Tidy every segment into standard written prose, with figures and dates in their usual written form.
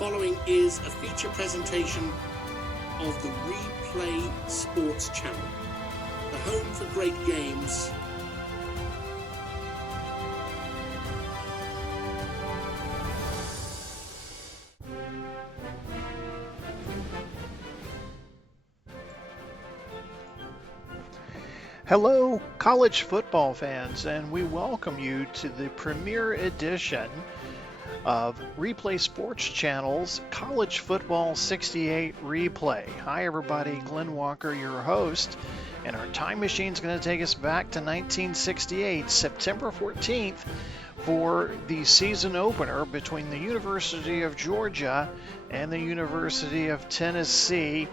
following is a feature presentation of the Replay Sports Channel, the home for great games. Hello, college football fans, and we welcome you to the premiere edition of Replay Sports Channel's College Football 68 Replay. Hi, everybody. Glenn Walker, your host, and our time machine is going to take us back to 1968, September 14th, for the season opener between the University of Georgia and the University of Tennessee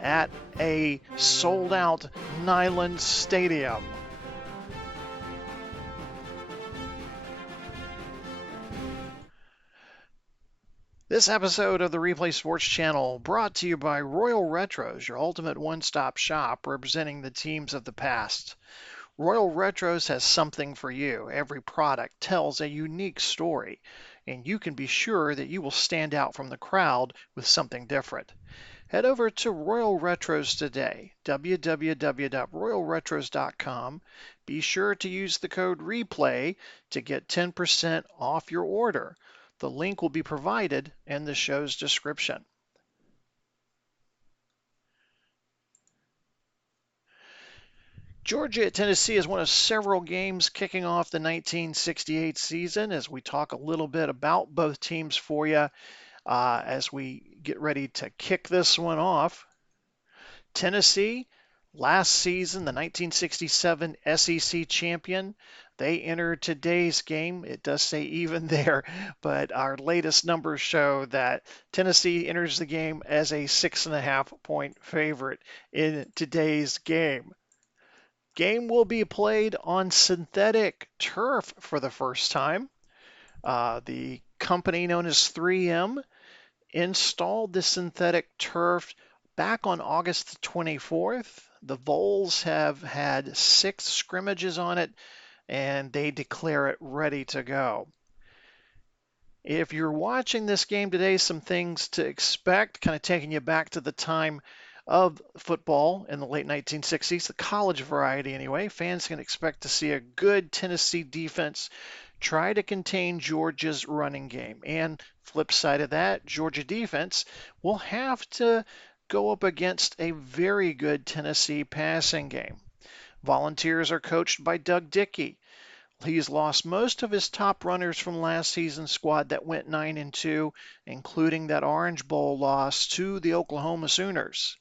at a sold-out Neyland Stadium. This episode of the Replay Sports Channel brought to you by Royal Retros, your ultimate one-stop shop representing the teams of the past. Royal Retros has something for you. Every product tells a unique story, and you can be sure that you will stand out from the crowd with something different. Head over to Royal Retros today, www.royalretros.com. Be sure to use the code REPLAY to get 10% off your order. The link will be provided in the show's description. Georgia at Tennessee is one of several games kicking off the 1968 season as we talk a little bit about both teams for you as we get ready to kick this one off. Tennessee, last season, the 1967 SEC champion, they enter today's game. It does say even there, but our latest numbers show that Tennessee enters the game as a 6.5-point favorite in today's game. Game will be played on synthetic turf for the first time. The company known as 3M installed the synthetic turf back on August 24th. The Vols have had 6 scrimmages on it, and they declare it ready to go. If you're watching this game today, some things to expect, kind of taking you back to the time of football in the late 1960s, the college variety anyway. Fans can expect to see a good Tennessee defense try to contain Georgia's running game. And flip side of that, Georgia defense will have to go up against a very good Tennessee passing game. Volunteers are coached by Doug Dickey. He's lost most of his top runners from last season's squad that went 9-2, including that Orange Bowl loss to the Oklahoma Sooners.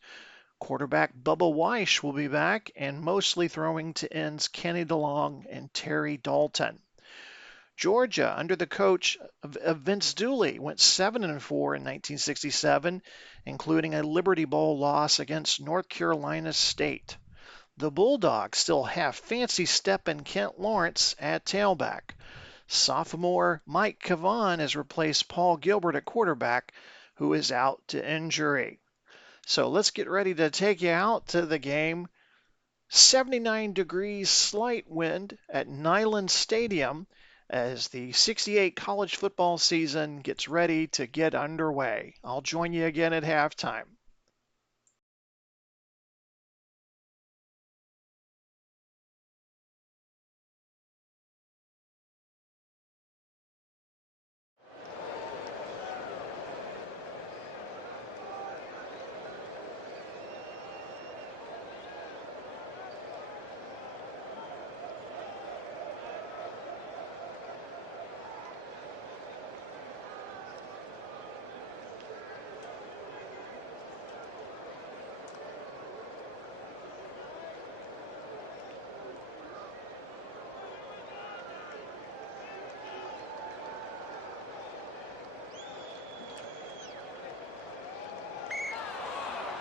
Quarterback Bubba Weish will be back and mostly throwing to ends Kenny DeLong and Terry Dalton. Georgia, under the coach of Vince Dooley, went 7-4 in 1967, including a Liberty Bowl loss against North Carolina State. The Bulldogs still have fancy steppin' Kent Lawrence at tailback. Sophomore Mike Cavan has replaced Paul Gilbert at quarterback, who is out to injury. So let's get ready to take you out to the game. 79 degrees slight wind at Neyland Stadium as the 68 college football season gets ready to get underway. I'll join you again at halftime.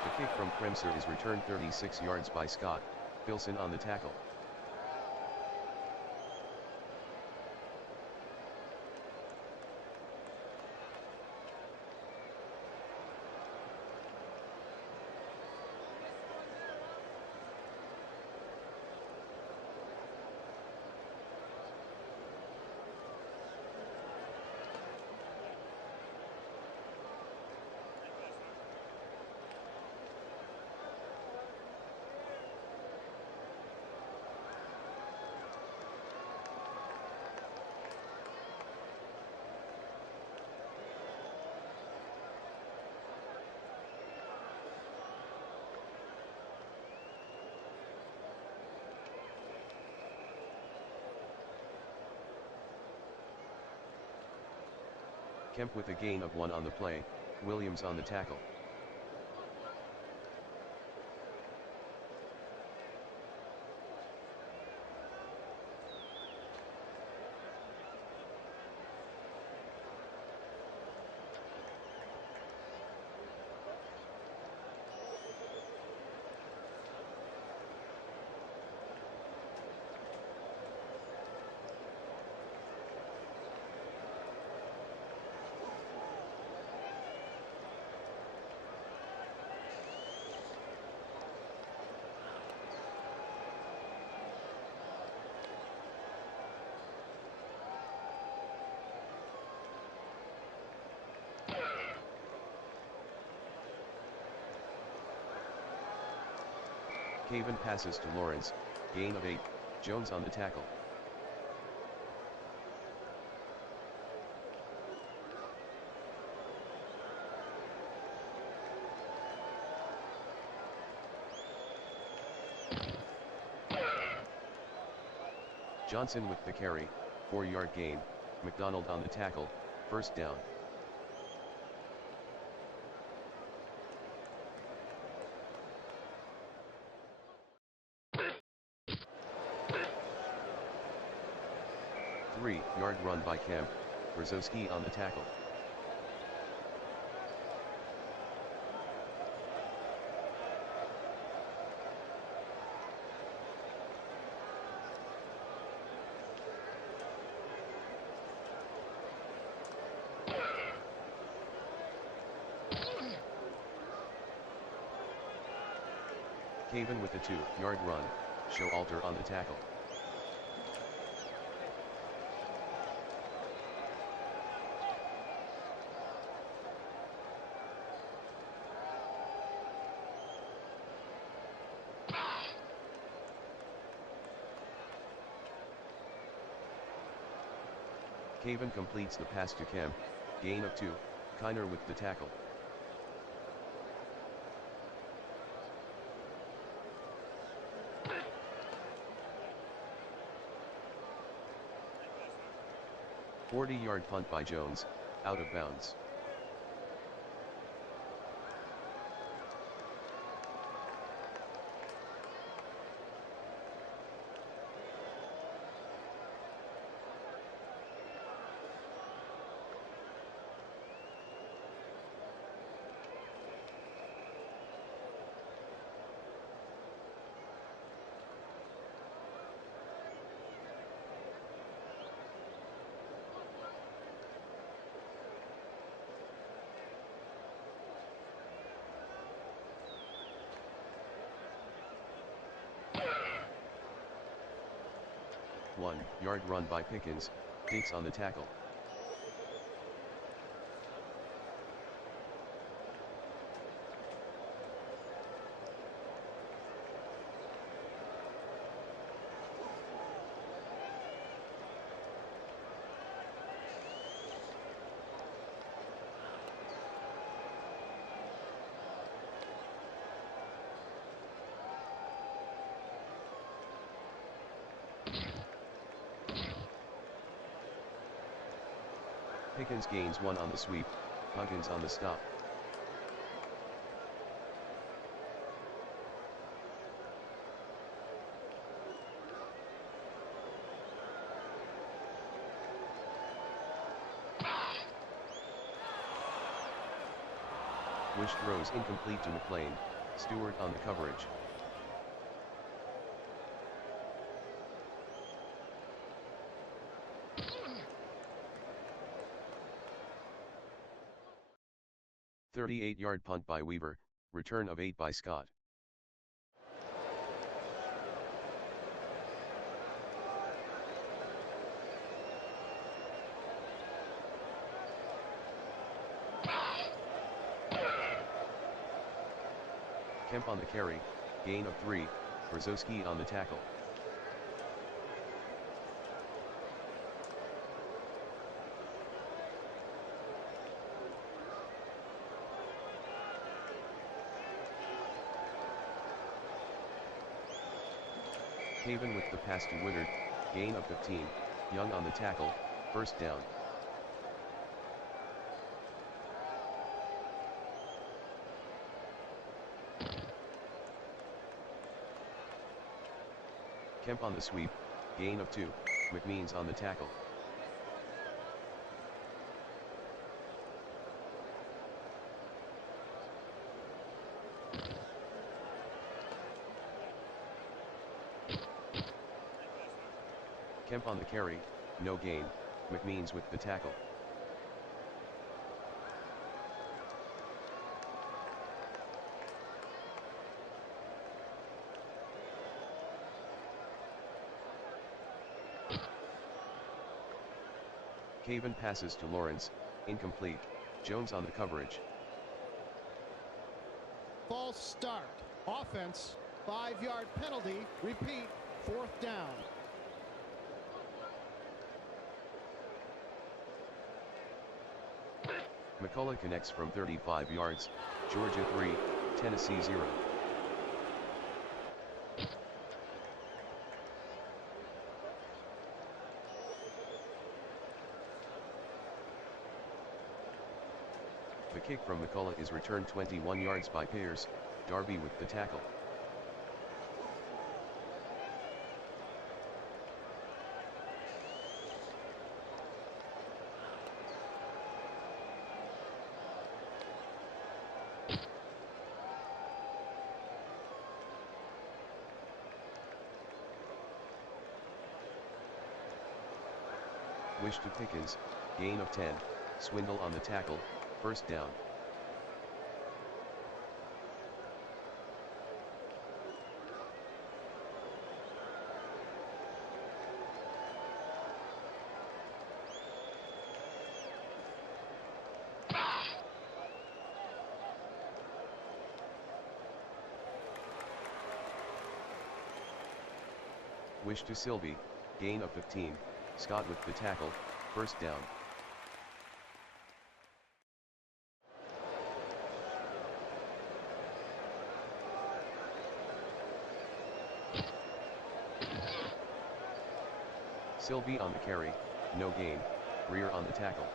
The kick from Kremser is returned 36 yards by Scott Filson on the tackle. Kemp with a gain of 1 on the play, Williams on the tackle. Caven passes to Lawrence, gain of 8, Jones on the tackle. Johnson with the carry, 4-yard gain, McDonald on the tackle, first down. Three-yard run by Kemp, Brzezowski on the tackle. Caven with a 2-yard run, Showalter on the tackle. Caven completes the pass to Kemp, gain of 2, Kiner with the tackle. "40-yard punt by Jones, out of bounds. One-yard run by Pickens, Diggs on the tackle. Pickens gains 1 on the sweep, Huggins on the stop. Wish throws incomplete to McLean, Stewart on the coverage. "38-yard punt by Weaver, return of 8 by Scott. Kemp on the carry, gain of 3, Brzezowski on the tackle. Caven with the pass to Woodard, gain of 15, Young on the tackle, first down. Kemp on the sweep, gain of 2, McMeans on the tackle. Kemp on the carry, no gain, McMeans with the tackle. Caven passes to Lawrence, incomplete, Jones on the coverage. False start. Offense, 5-yard penalty. Repeat, 4th down. McCullough connects from 35 yards, Georgia 3, Tennessee 0. The kick from McCullough is returned 21 yards by Pears, Darby with the tackle. Wish to Pickens, gain of 10, Swindle on the tackle, 1st down. Wish to Sylvie, gain of 15, Scott with the tackle, 1st down. Sylvie on the carry, no gain, Rear on the tackle.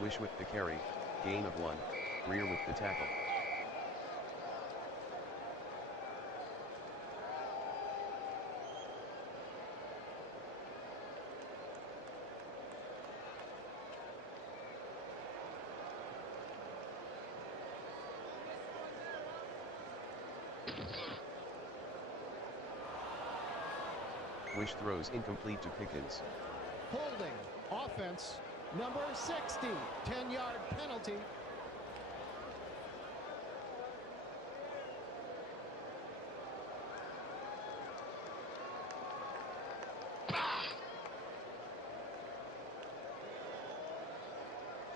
Wish with the carry, gain of 1, Rear with the tackle. Wish throws incomplete to Pickens. Holding. Offense, number 60. 10-yard penalty.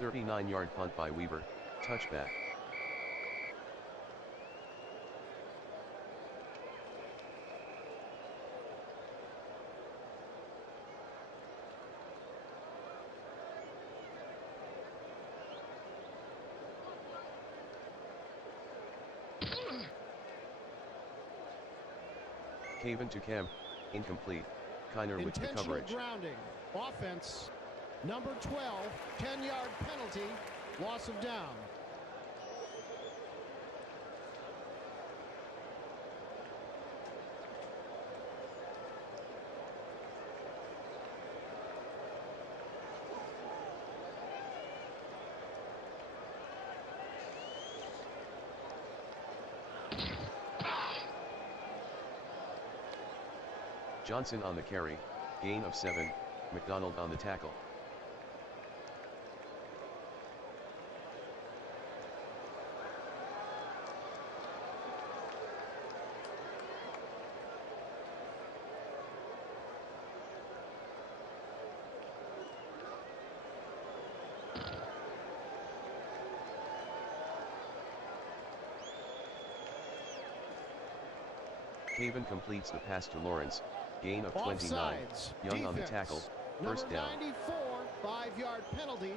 A 39-yard punt by Weaver, touchback. Caven to Kemp, incomplete, Kiner with the Intentional coverage. grounding. Offense, number 12. 10-yard penalty. Loss of down. Johnson on the carry, gain of 7, McDonald on the tackle. Caven completes the pass to Lawrence, gain of 29, Offsides. Young Defense. on the tackle, Number 1st down. 94. 5-yard penalty.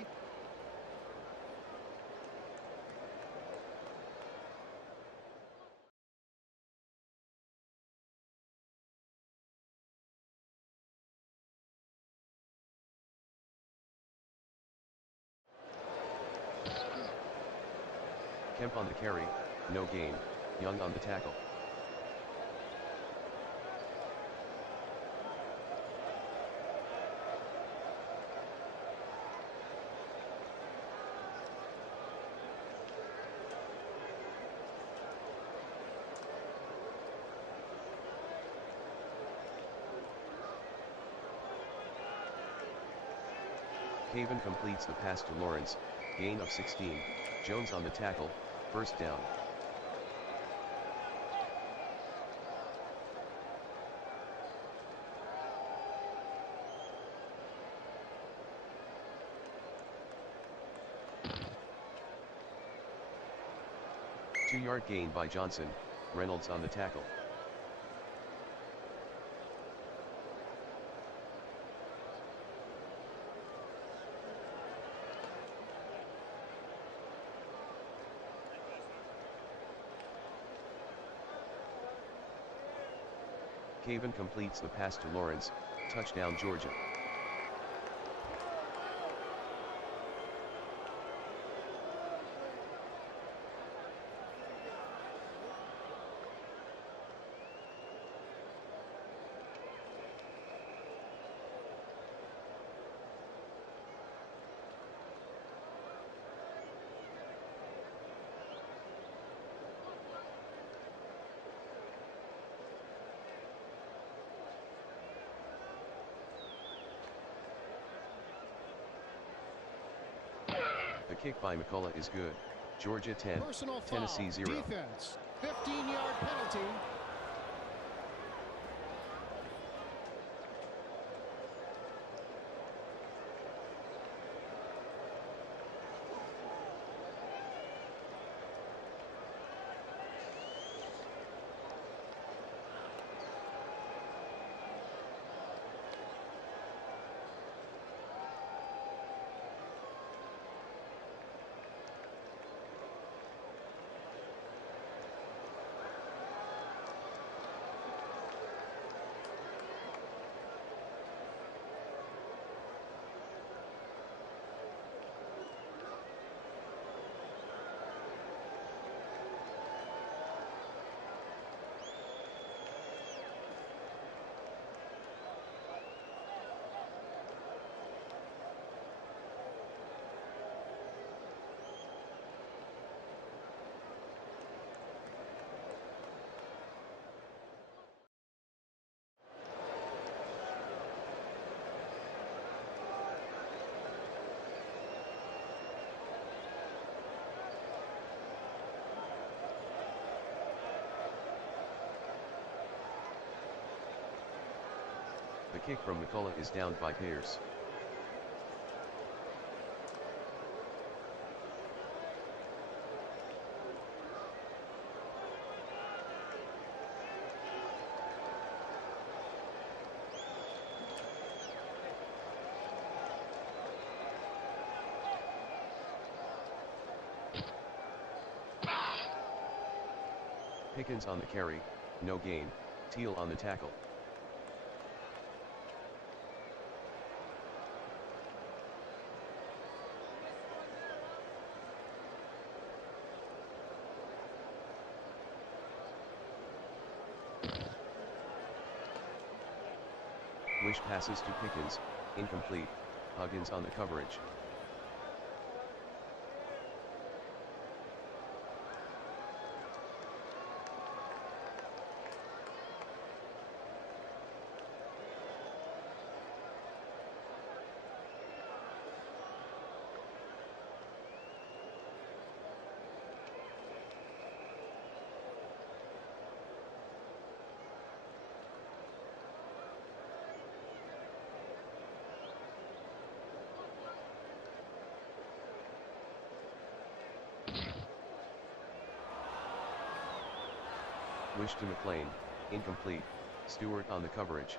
Kemp on the carry, no gain, Young on the tackle. Caven completes the pass to Lawrence, gain of 16, Jones on the tackle, first down. Two-yard gain by Johnson, Reynolds on the tackle. Caven completes the pass to Lawrence, touchdown Georgia. The kick by McCullough is good. Georgia 10, Personal Tennessee foul. 0. Defense. 15-yard penalty. The kick from McCullough is downed by Pierce. Pickens on the carry, no gain, Teal on the tackle. Wish passes to Pickens, incomplete, Huggins on the coverage. Wish to McLean, incomplete, Stewart on the coverage.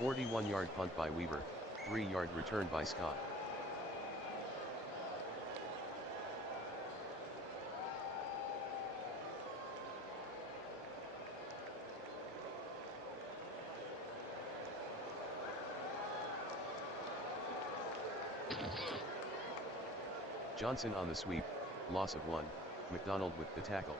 "41-yard punt by Weaver, 3-yard return by Scott. Johnson on the sweep, loss of 1, McDonald with the tackle.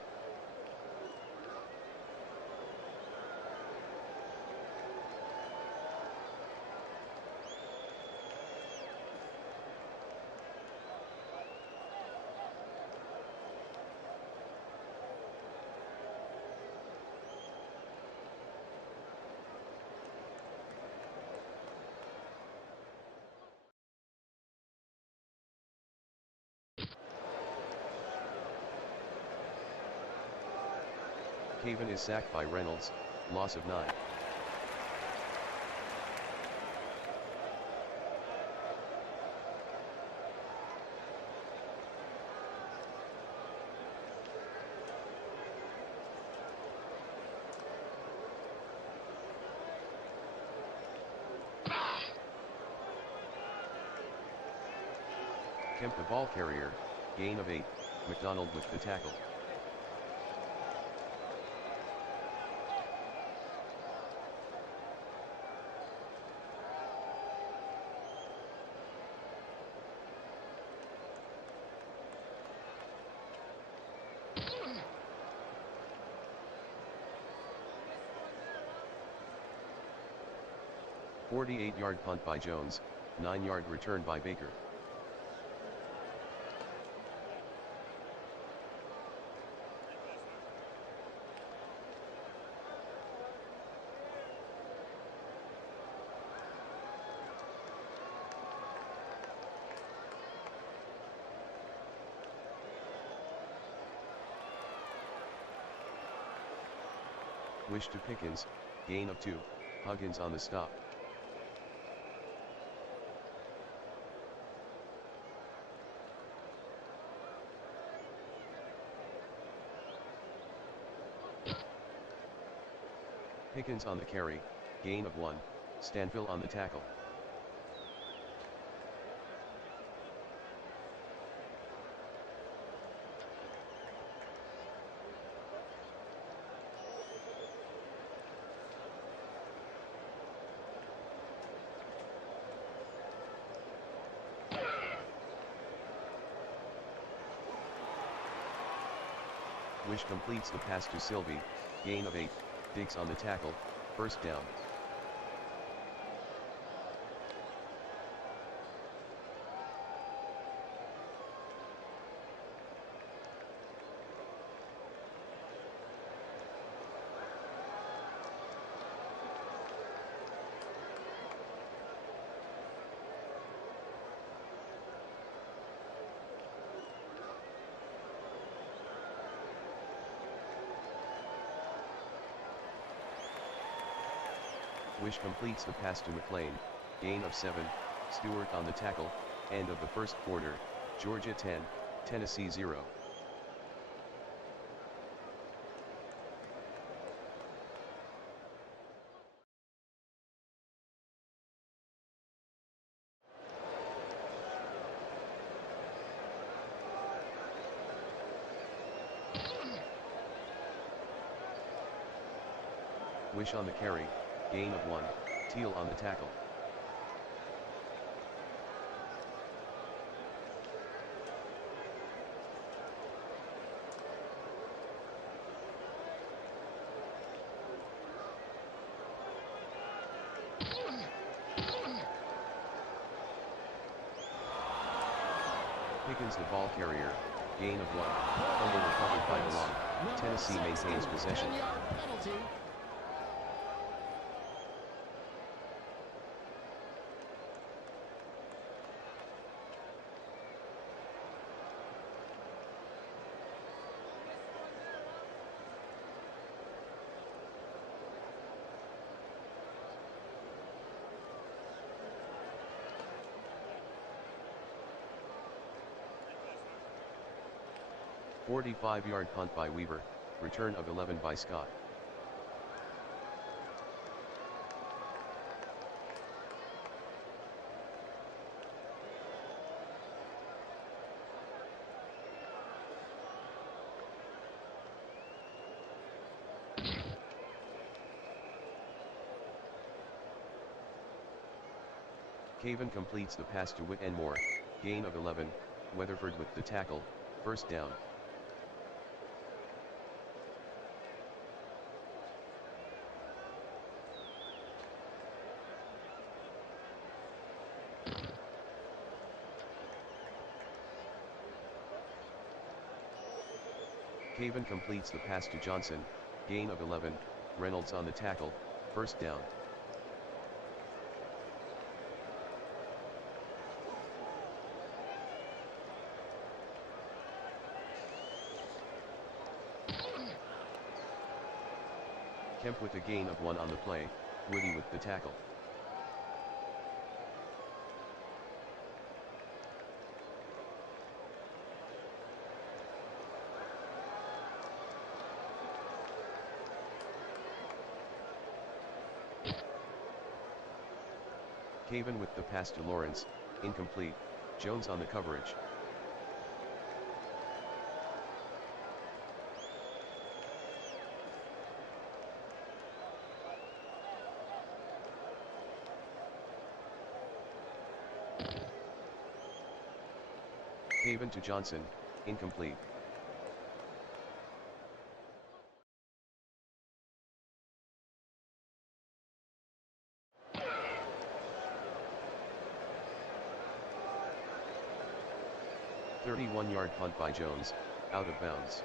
Caven is sacked by Reynolds, loss of 9. Kemp the ball carrier, gain of 8, McDonald with the tackle. "48-yard punt by Jones, 9-yard return by Baker. Wish to Pickens, gain of 2, Huggins on the stop. Pickens on the carry, gain of 1, Stanfill on the tackle. Wish completes the pass to Sylvie, gain of 8, Diggs on the tackle, first down. Wish completes the pass to McLean, gain of 7, Stewart on the tackle, end of the first quarter, Georgia 10, Tennessee 0. Wish on the carry, gain of 1, Teal on the tackle. Pickens the ball carrier, gain of 1, fumble recovered by DeLong, Tennessee maintains possession. 10-yard penalty. A 45-yard punt by Weaver, return of 11 by Scott. Caven completes the pass to Whittemore, gain of 11, Weatherford with the tackle, first down. Caven completes the pass to Johnson, gain of 11, Reynolds on the tackle, first down. Kemp with a gain of 1 on the play, Woody with the tackle. Caven with the pass to Lawrence, incomplete, Jones on the coverage. Caven to Johnson, incomplete. "31-yard punt by Jones, out of bounds.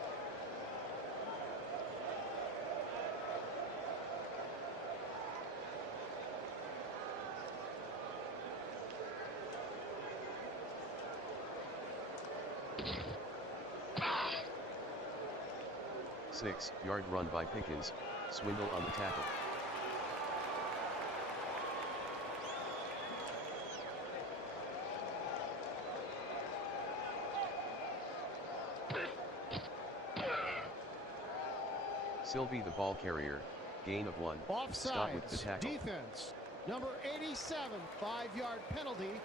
"6-yard run by Pickens, Swindle on the tackle. Sylvie the ball carrier, gain of 1, Scott with the Offsides, tackle. defense. Number 87, 5-yard penalty.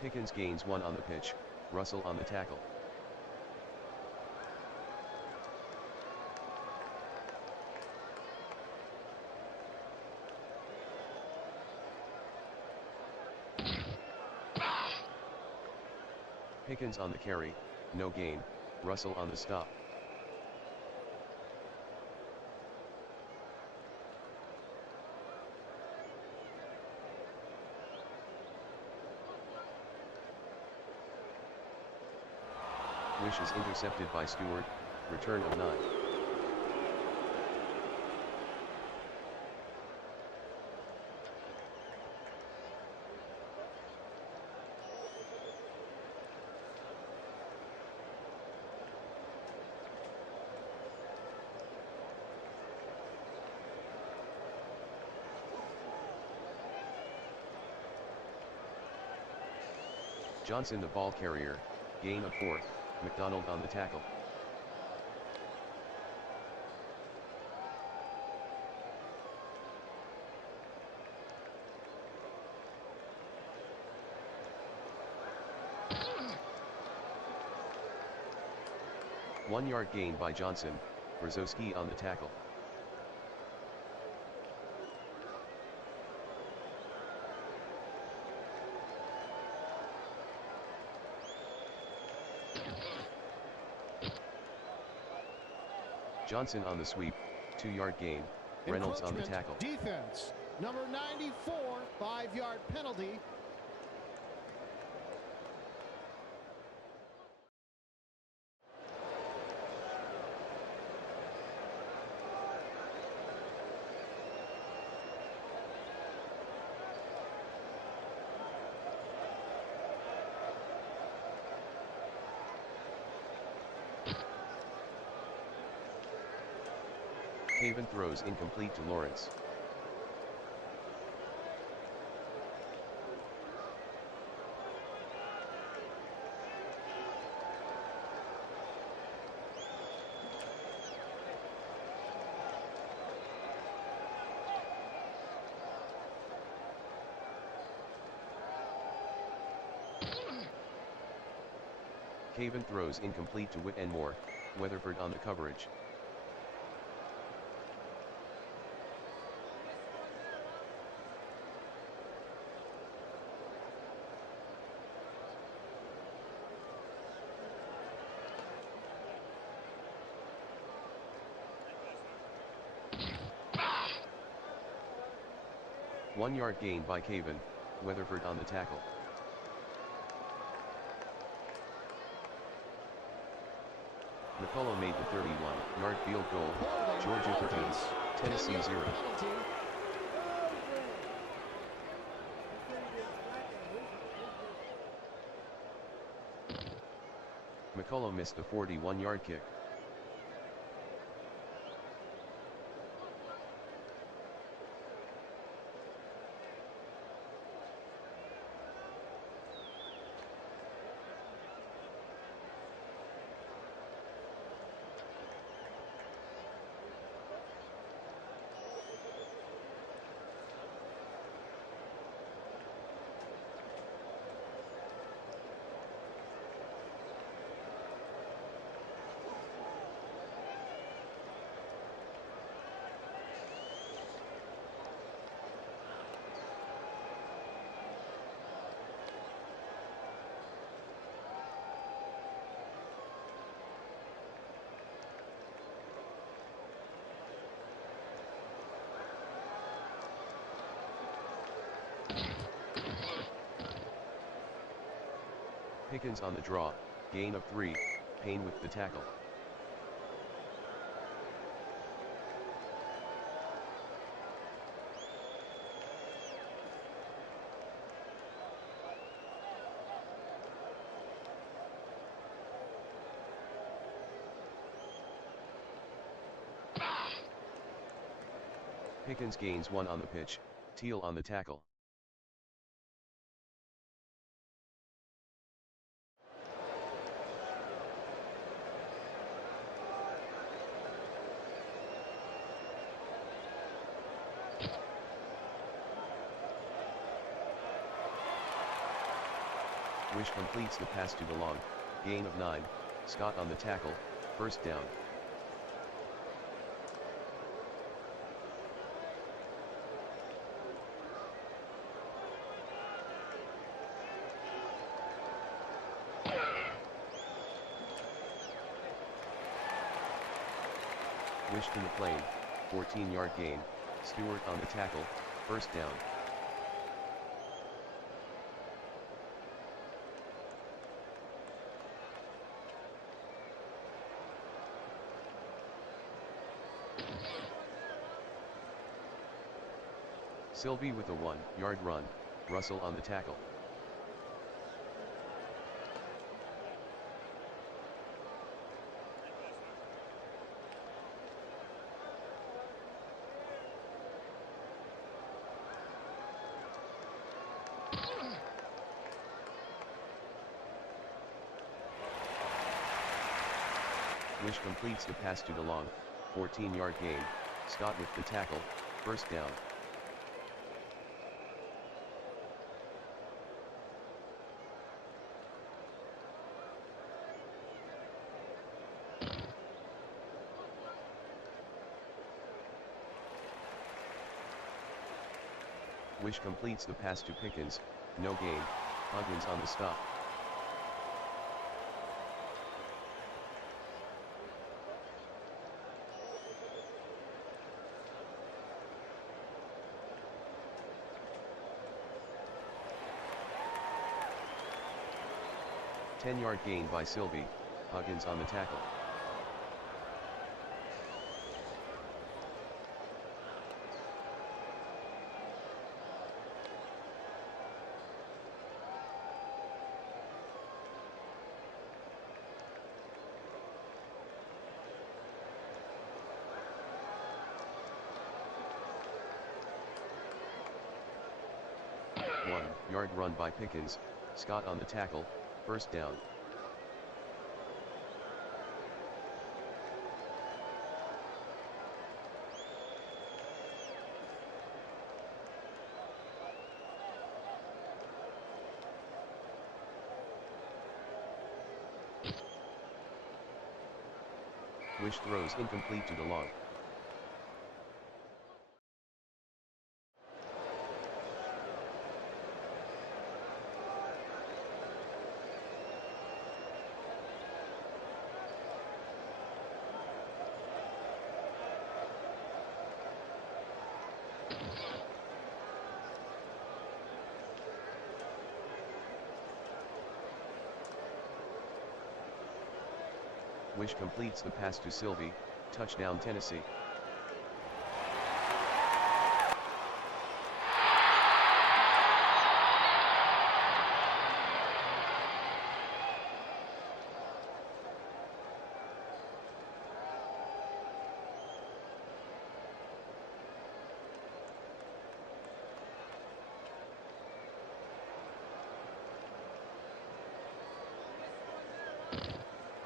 Pickens gains 1 on the pitch, Russell on the tackle. Pickens on the carry, no gain, Russell on the stop. Wish is intercepted by Stewart, return of 9. Johnson the ball carrier, gain of 4, McDonald on the tackle. One-yard gain by Johnson, Brzezowski on the tackle. Johnson on the sweep, 2-yard gain, Reynolds on the tackle. Defense. Number 94, 5-yard penalty. Caven throws incomplete to Lawrence. Cavan throws incomplete to Whittenmore, Weatherford on the coverage. One-yard gain by Cavan, Weatherford on the tackle. McCullough made the 31-yard field goal, Georgia 13, Tennessee 0. McCullough missed the 41-yard kick. Pickens on the draw, gain of 3, Payne with the tackle. Pickens gains 1 on the pitch, Teal on the tackle. Wish completes the pass to DeLong, gain of 9, Scott on the tackle, first down. Wish to McLean, 14-yard gain, Stewart on the tackle, first down. Sylvie with a 1-yard run, Russell on the tackle. Wish completes the pass to DeLong, 14-yard gain, Scott with the tackle, first down. Wish completes the pass to Pickens, no gain, Huggins on the stop. Ten-yard gain by Sylvie, Huggins on the tackle. One-yard run by Pickens, Scott on the tackle, first down. Wish throws incomplete to DeLong. Wish completes the pass to Sylvie, touchdown Tennessee.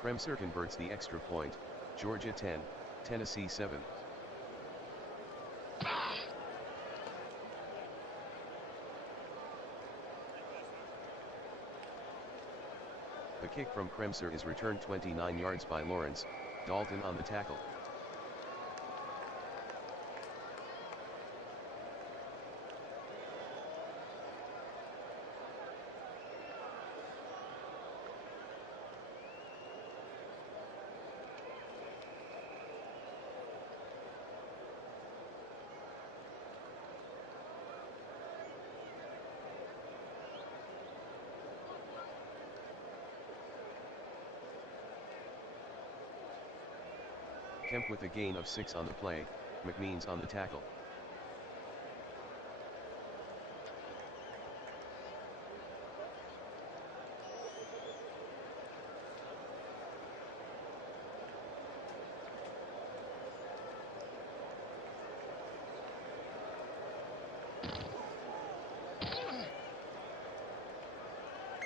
Kremser converts the extra point, Georgia 10, Tennessee 7. The kick from Kremser is returned 29 yards by Lawrence, Dalton on the tackle. Kemp with a gain of 6 on the play, McMeans on the tackle.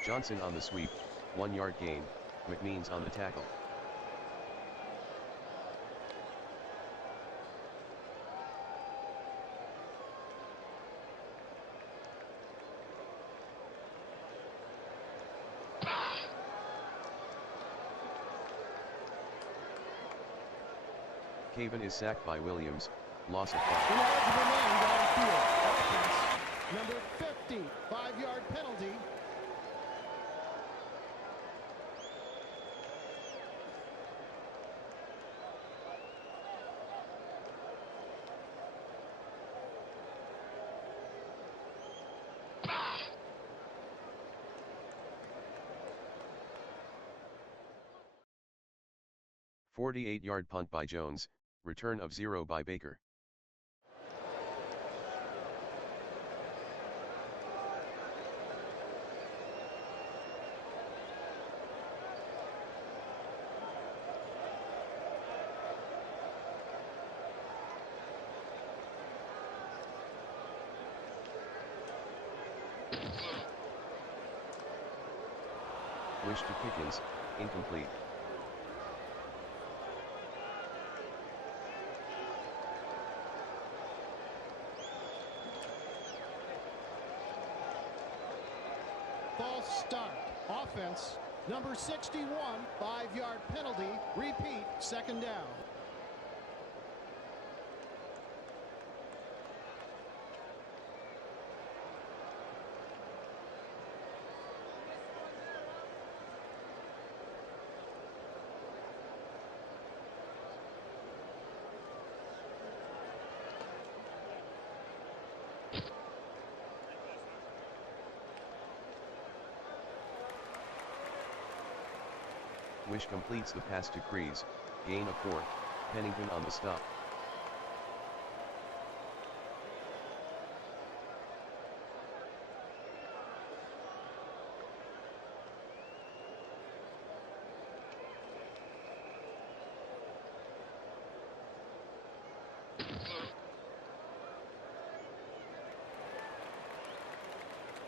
Johnson on the sweep, 1 yard gain, McMeans on the tackle. Caven is sacked by Williams, loss of 5. Ineligible man downfield. Offense. Number 50, 5-yard penalty. "48-yard punt by Jones, return of 0 by Baker. Wish to Pickens, incomplete. False start. Offense. Number 61, 5-yard penalty. Repeat, second down. Wish completes the pass to Kreese, gain of 4, Pennington on the stop.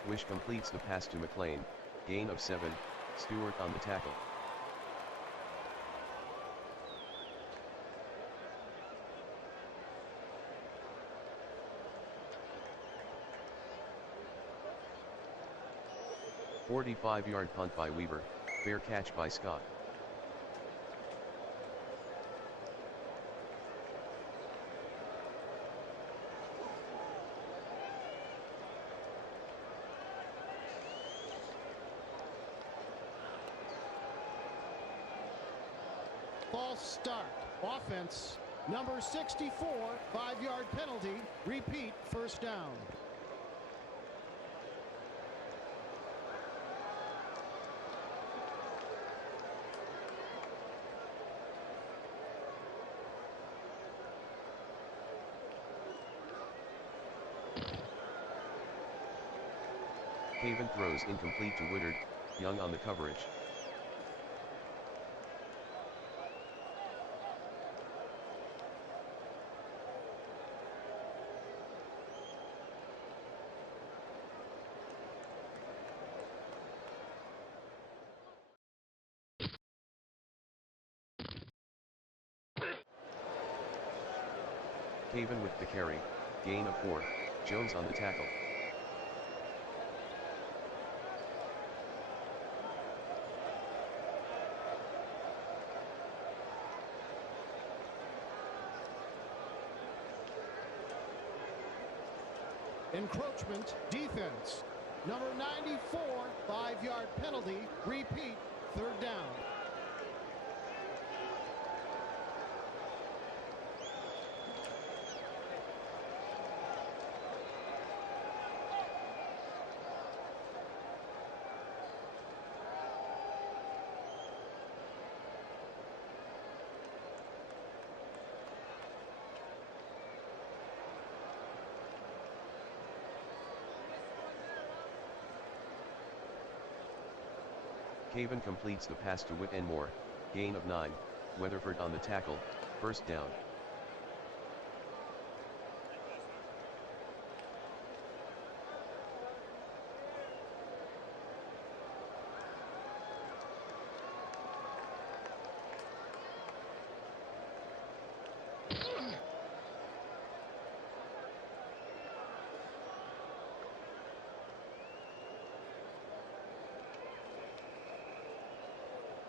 Wish completes the pass to McLean, gain of 7, Stewart on the tackle. "45-yard punt by Weaver, fair catch by Scott. False start. Offense. Number 64, 5-yard penalty. Repeat, first down. Haven throws incomplete to Woodard, Young on the coverage. Haven with the carry, gain of 4, Jones on the tackle. Encroachment, defense. Number 94, 5-yard penalty. Repeat, third down. Haven completes the pass to Whittenmore, gain of 9, Weatherford on the tackle, first down.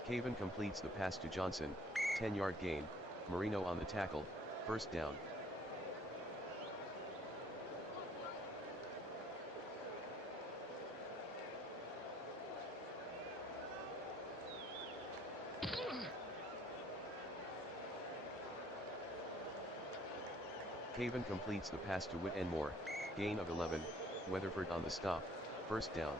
Haven completes the pass to Johnson, 10-yard gain, Marino on the tackle, first down. Haven completes the pass to Whittenmore, gain of 11, Weatherford on the stop, first down.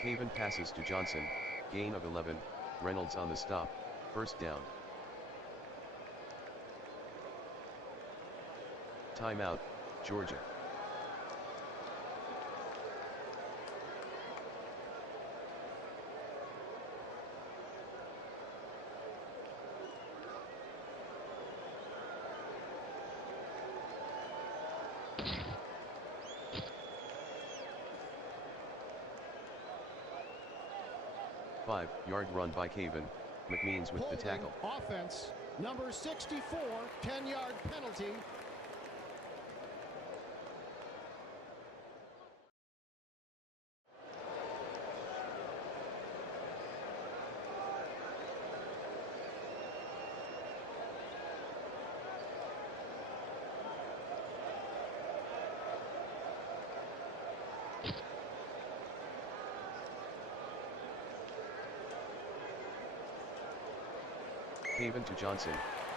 Haven passes to Johnson, gain of 11, Reynolds on the stop, first down. Timeout, Georgia. Five-yard run by Haven, McMeans with the tackle. Offense, number 64, 10-yard penalty. Haven to Johnson,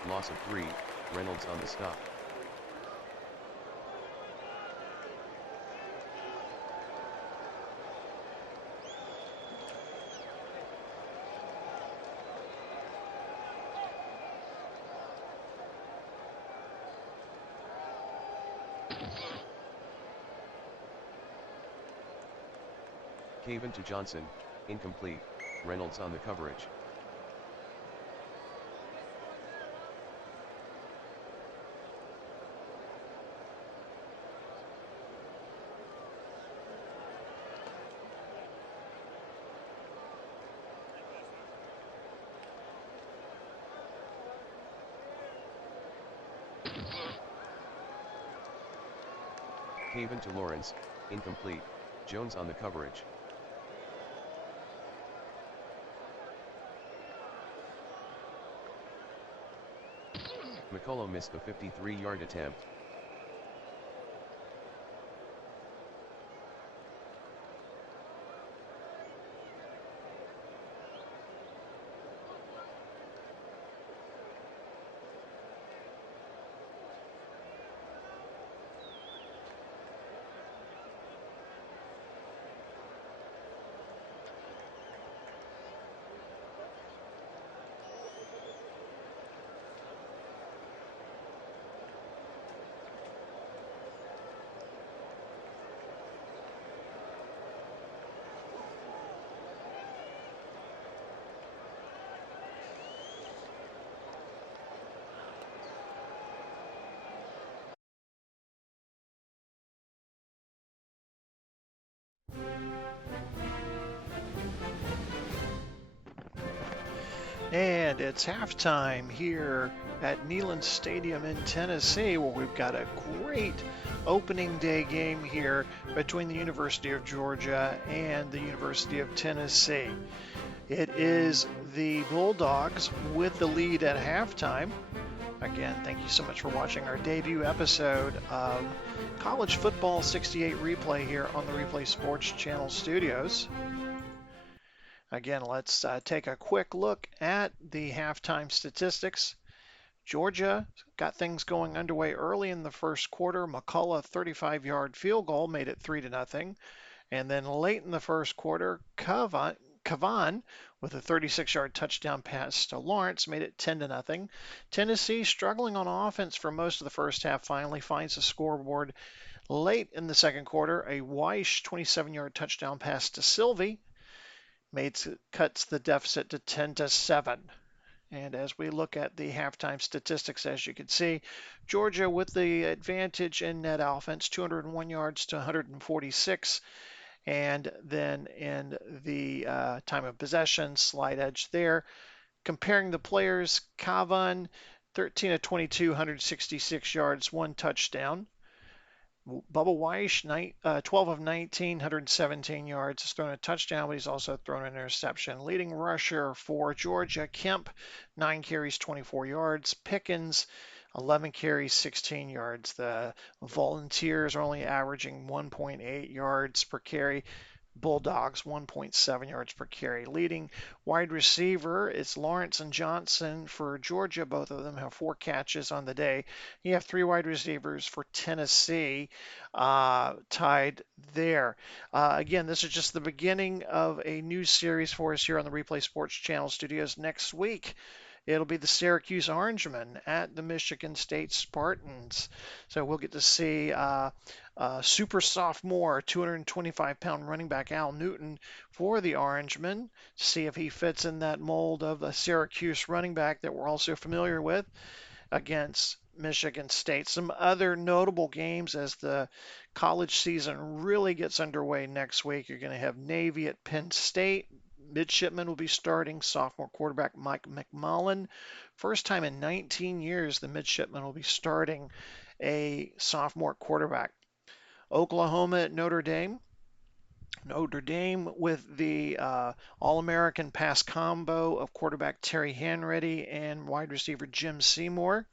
loss of 3, Reynolds on the stop. Haven to Johnson, incomplete, Reynolds on the coverage. Haven to Lawrence, incomplete, Jones on the coverage. McCullough missed the 53-yard attempt. And it's halftime here at Neyland Stadium in Tennessee, where we've got a great opening day game here between the University of Georgia and the University of Tennessee. It is the Bulldogs with the lead at halftime. Again, thank you so much for watching our debut episode of College Football 68 Replay here on the Replay Sports Channel Studios. Again, let's take a quick look at the halftime statistics. Georgia got things going underway early in the first quarter. McCullough 35-yard field goal made it 3-0. And then late in the first quarter, Cavan with a 36-yard touchdown pass to Lawrence made it 10-0. Tennessee, struggling on offense for most of the first half, finally finds the scoreboard late in the second quarter. A Weish 27-yard touchdown pass to Sylvie cuts the deficit to 10-7. And as we look at the halftime statistics, as you can see, Georgia with the advantage in net offense, 201 yards to 146. And then in the time of possession, slight edge there. Comparing the players, Cavan, 13 of 22, 166 yards, 1 touchdown. Bubba Weish, 12 of 19, 117 yards, has thrown a touchdown, but he's also thrown an interception. Leading rusher for Georgia, Kemp, 9 carries, 24 yards. Pickens, 11 carries, 16 yards. The Volunteers are only averaging 1.8 yards per carry. Bulldogs 1.7 yards per carry. Leading wide receiver is Lawrence and Johnson for Georgia. Both of them have 4 catches on the day. You have 3 wide receivers for Tennessee tied there. Again, this is just the beginning of a new series for us here on the Replay Sports Channel Studios. Next week, it'll be the Syracuse Orangemen at the Michigan State Spartans. So we'll get to see super sophomore, 225-pound running back Al Newton for the Orangemen, see if he fits in that mold of a Syracuse running back that we're also familiar with against Michigan State. Some other notable games as the college season really gets underway next week. You're going to have Navy at Penn State. Midshipman will be starting. Sophomore quarterback Mike McMullen. First time in 19 years the midshipman will be starting a sophomore quarterback. Oklahoma at Notre Dame. Notre Dame with the All-American pass combo of quarterback Terry Hanratty and wide receiver Jim Seymour.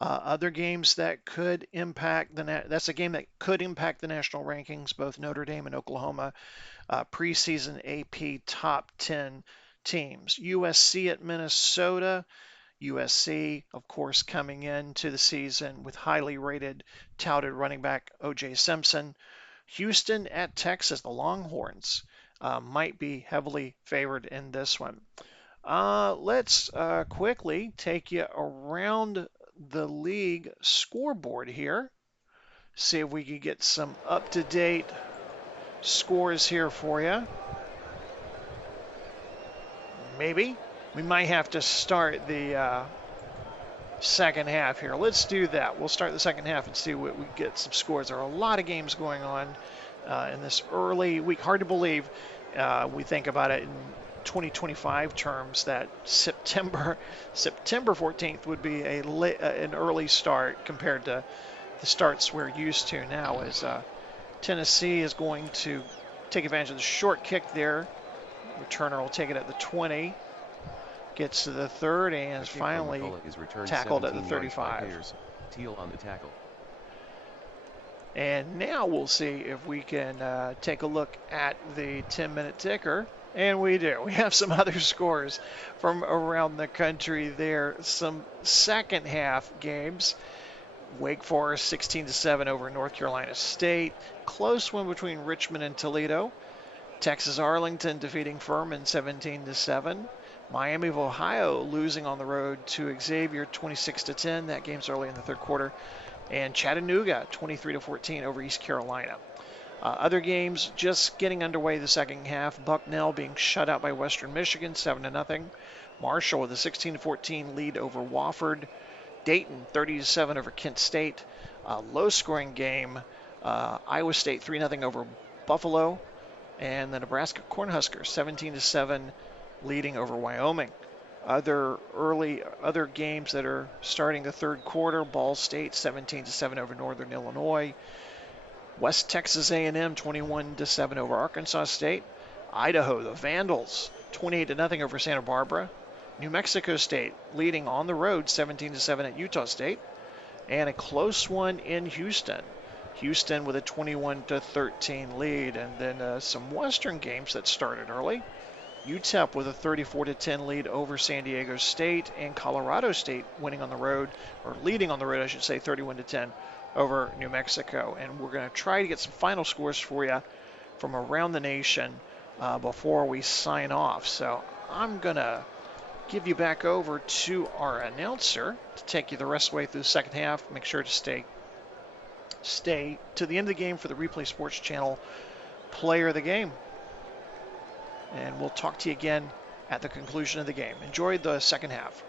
Other games that could impact that's a game that could impact the national rankings, both Notre Dame and Oklahoma. Preseason AP top 10 teams. USC at Minnesota. USC, of course, coming into the season with highly rated, touted running back O.J. Simpson. Houston at Texas. The Longhorns might be heavily favored in this one. Let's quickly take you around the league scoreboard here. See if we can get some up-to-date scores here for you. Maybe. We might have to start the second half here. Let's do that. We'll start the second half and see what we get some scores. There are a lot of games going on in this early week. Hard to believe. We think about it in 2025 terms that September 14th would be an early start compared to the starts we're used to now, as Tennessee is going to take advantage of the short kick there. Returner will take it at the 20. gets to the 3rd and is A kick from finally McCullough is returned tackled at the 17 yards by 35. Payers. Teal on the tackle. And now we'll see if we can take a look at the 10-minute ticker. And we do. We have some other scores from around the country there. Some second half games. Wake Forest 16-7 over North Carolina State. Close one between Richmond and Toledo. Texas Arlington defeating Furman 17-7. Miami of Ohio losing on the road to Xavier 26-10. That game's early in the 3rd quarter. And Chattanooga 23-14 over East Carolina. Other games just getting underway the second half. Bucknell being shut out by Western Michigan 7-0. Marshall with a 16-14 lead over Wofford. Dayton 30-7 over Kent State. Low-scoring game. Iowa State 3-0 over Buffalo. And the Nebraska Cornhuskers 17-7 leading over Wyoming. Other games that are starting the 3rd quarter: Ball State 17-7 over Northern Illinois. West Texas A&M 21-7 over Arkansas State. Idaho, the Vandals 28-0 over Santa Barbara. New Mexico State leading on the road 17-7 at Utah State. And a close one in Houston. Houston with a 21-13 lead. And then some Western games that started early. UTEP with a 34-10 lead over San Diego State, and Colorado State winning on the road, or leading on the road, I should say, 31-10 over New Mexico. And we're going to try to get some final scores for you from around the nation before we sign off. So I'm going to give you back over to our announcer to take you the rest of the way through the second half. Make sure to stay to the end of the game for the Replay Sports Channel Player of the Game. And we'll talk to you again at the conclusion of the game. Enjoy the second half.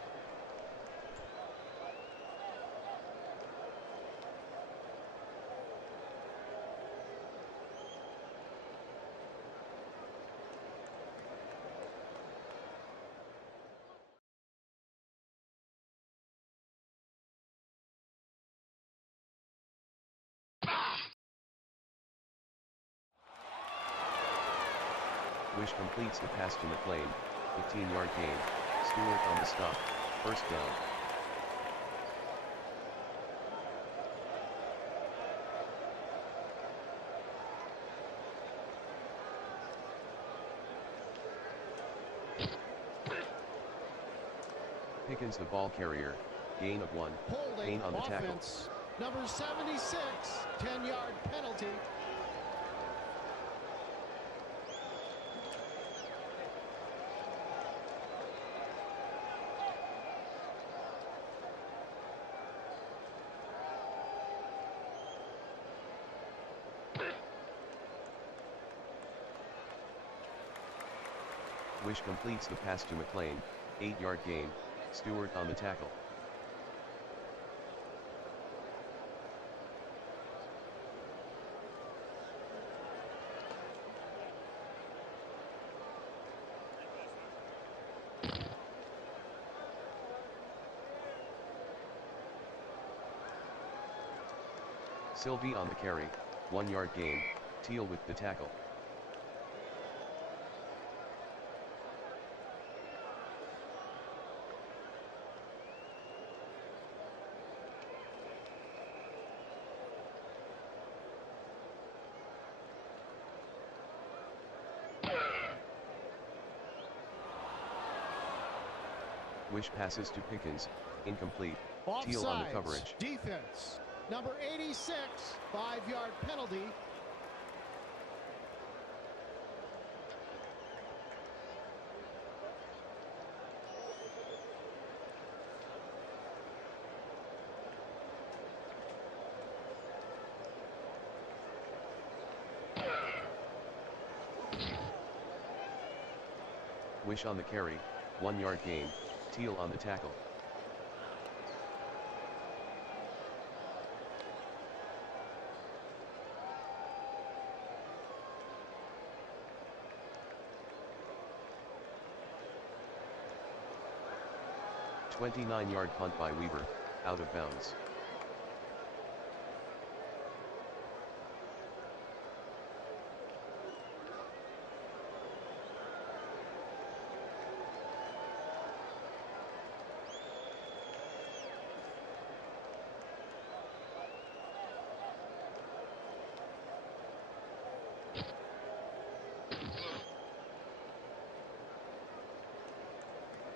Wish completes the pass to McLean. 15-yard gain. Stewart on the stop. First down. Pickens the ball carrier. Gain of 1. Payne on the tackle. Offense, number 76, 10-yard penalty. Wish completes the pass to McLean. 8-yard gain. Stewart on the tackle. Sylvie on the carry. 1-yard gain. Teal with the tackle. Wish passes to Pickens. Incomplete. Teal on the coverage. Defense, number 86, 5-yard penalty. Wish on the carry. 1-yard gain. Teal on the tackle. A 29-yard punt by Weaver, out of bounds.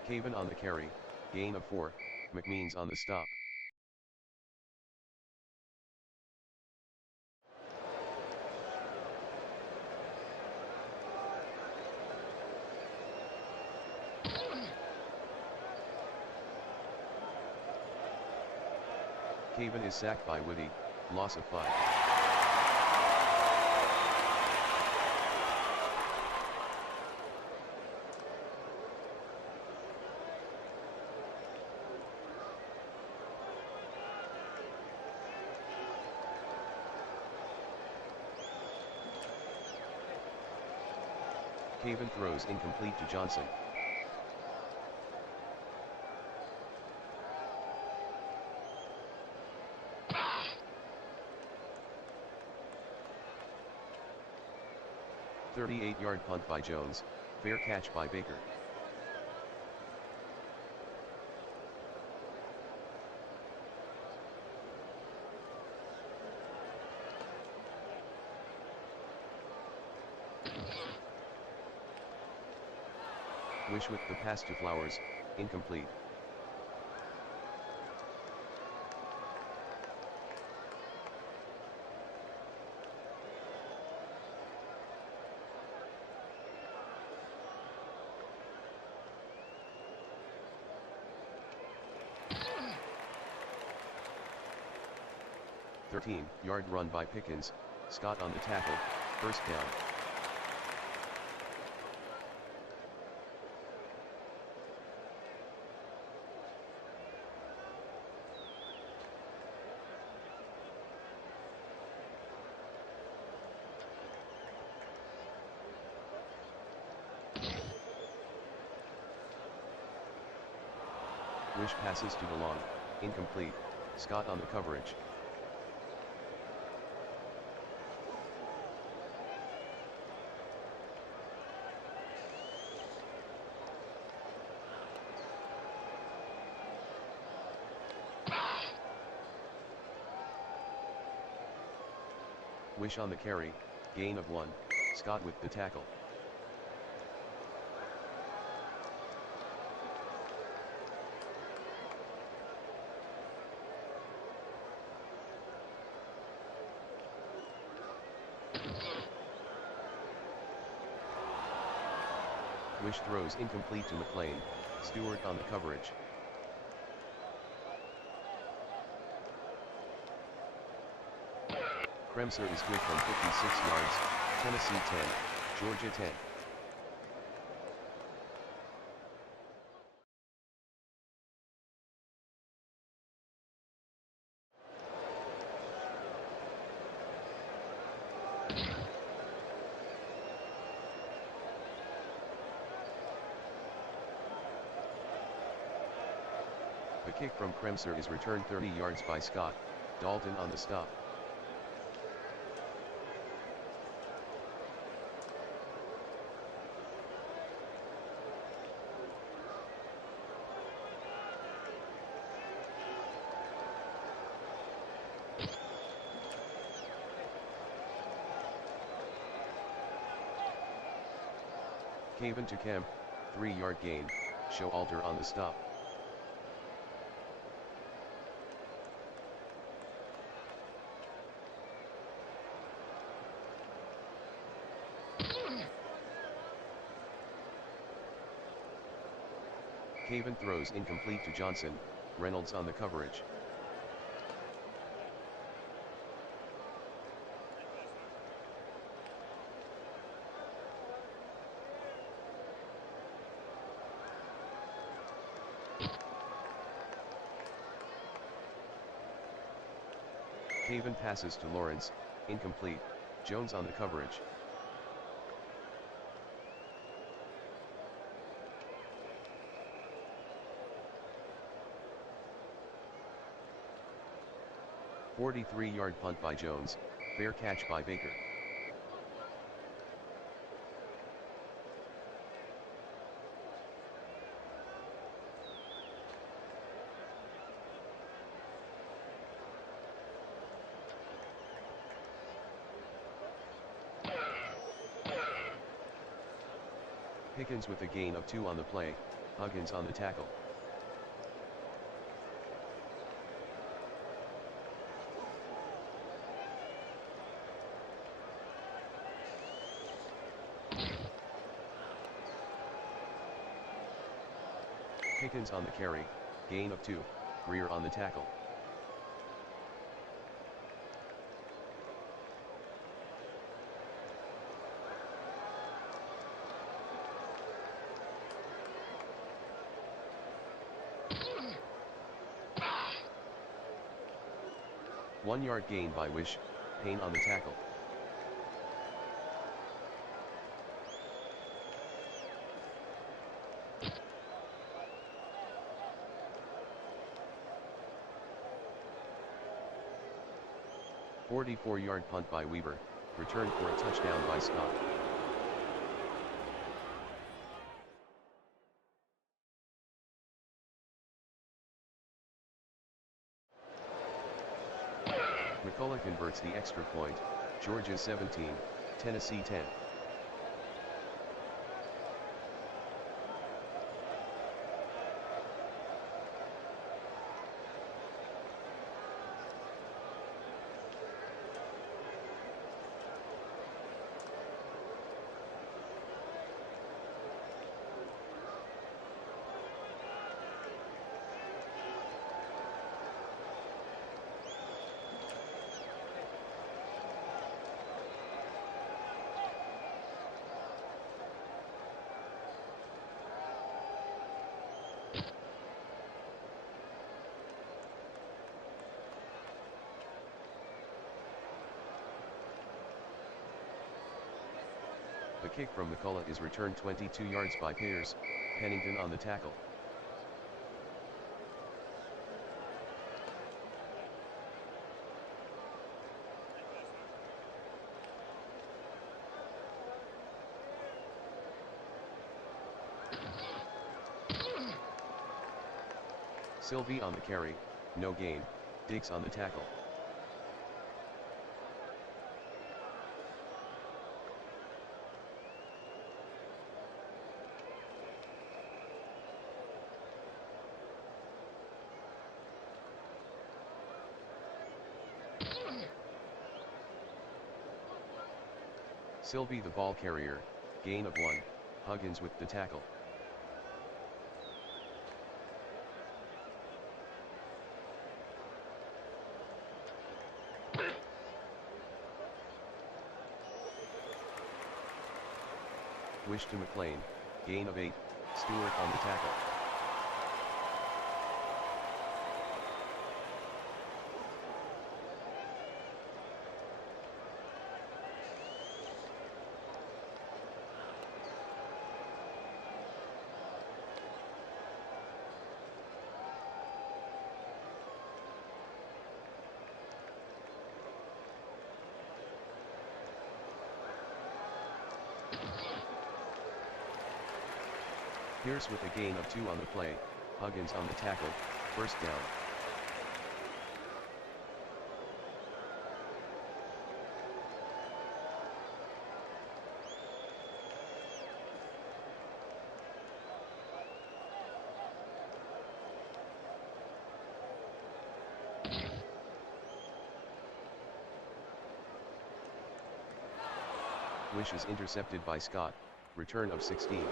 Caven on the carry, gain of 4, McMeans on the stop. Caven is sacked by Woody, loss of 5. Caven throws incomplete to Johnson. "38-yard punt by Jones, fair catch by Baker." Wish with the pass to Flowers, incomplete. "13-yard run by Pickens, Scott on the tackle, first down." Wish passes to DeLong, incomplete, Scott on the coverage. Wish on the carry, gain of 1, Scott with the tackle. Wish throws incomplete to McLean, Stewart on the coverage. Kremser is good from 56 yards, Tennessee 10, Georgia 10. The kick from Kremser is returned 30 yards by Scott, Dalton on the stop. Caven to Kemp, 3-yard gain, Showalter on the stop. Caven throws incomplete to Johnson, Reynolds on the coverage. Caven passes to Lawrence, incomplete, Jones on the coverage. "43-yard punt by Jones, fair catch by Baker." Pickens with a gain of 2 on the play, Huggins on the tackle. Pickens on the carry, gain of 2, Greer on the tackle. One-yard gain by Wish, Payne on the tackle. "44-yard punt by Weaver, returned for a touchdown by Scott. McCullough converts the extra point, Georgia 17, Tennessee 10. The kick from McCullough is returned 22 yards by Payers, Pennington on the tackle. Sylvie on the carry, no gain, Diggs on the tackle. Sylvie the ball carrier, gain of 1, Huggins with the tackle. Wish to McLean, gain of 8, Stewart on the tackle. Pierce with a gain of 2 on the play, Huggins on the tackle, first down. Wish is intercepted by Scott, return of 16.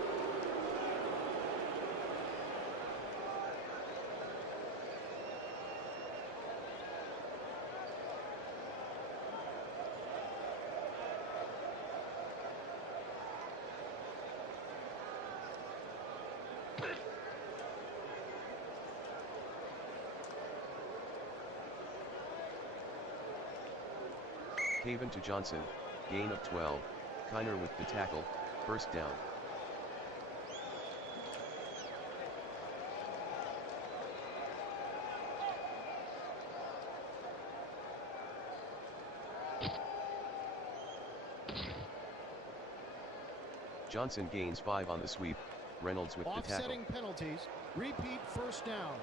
Haven to Johnson, gain of 12, Kiner with the tackle, first down. Johnson gains 5 on the sweep, Reynolds with the tackle. Offsetting penalties, repeat first down.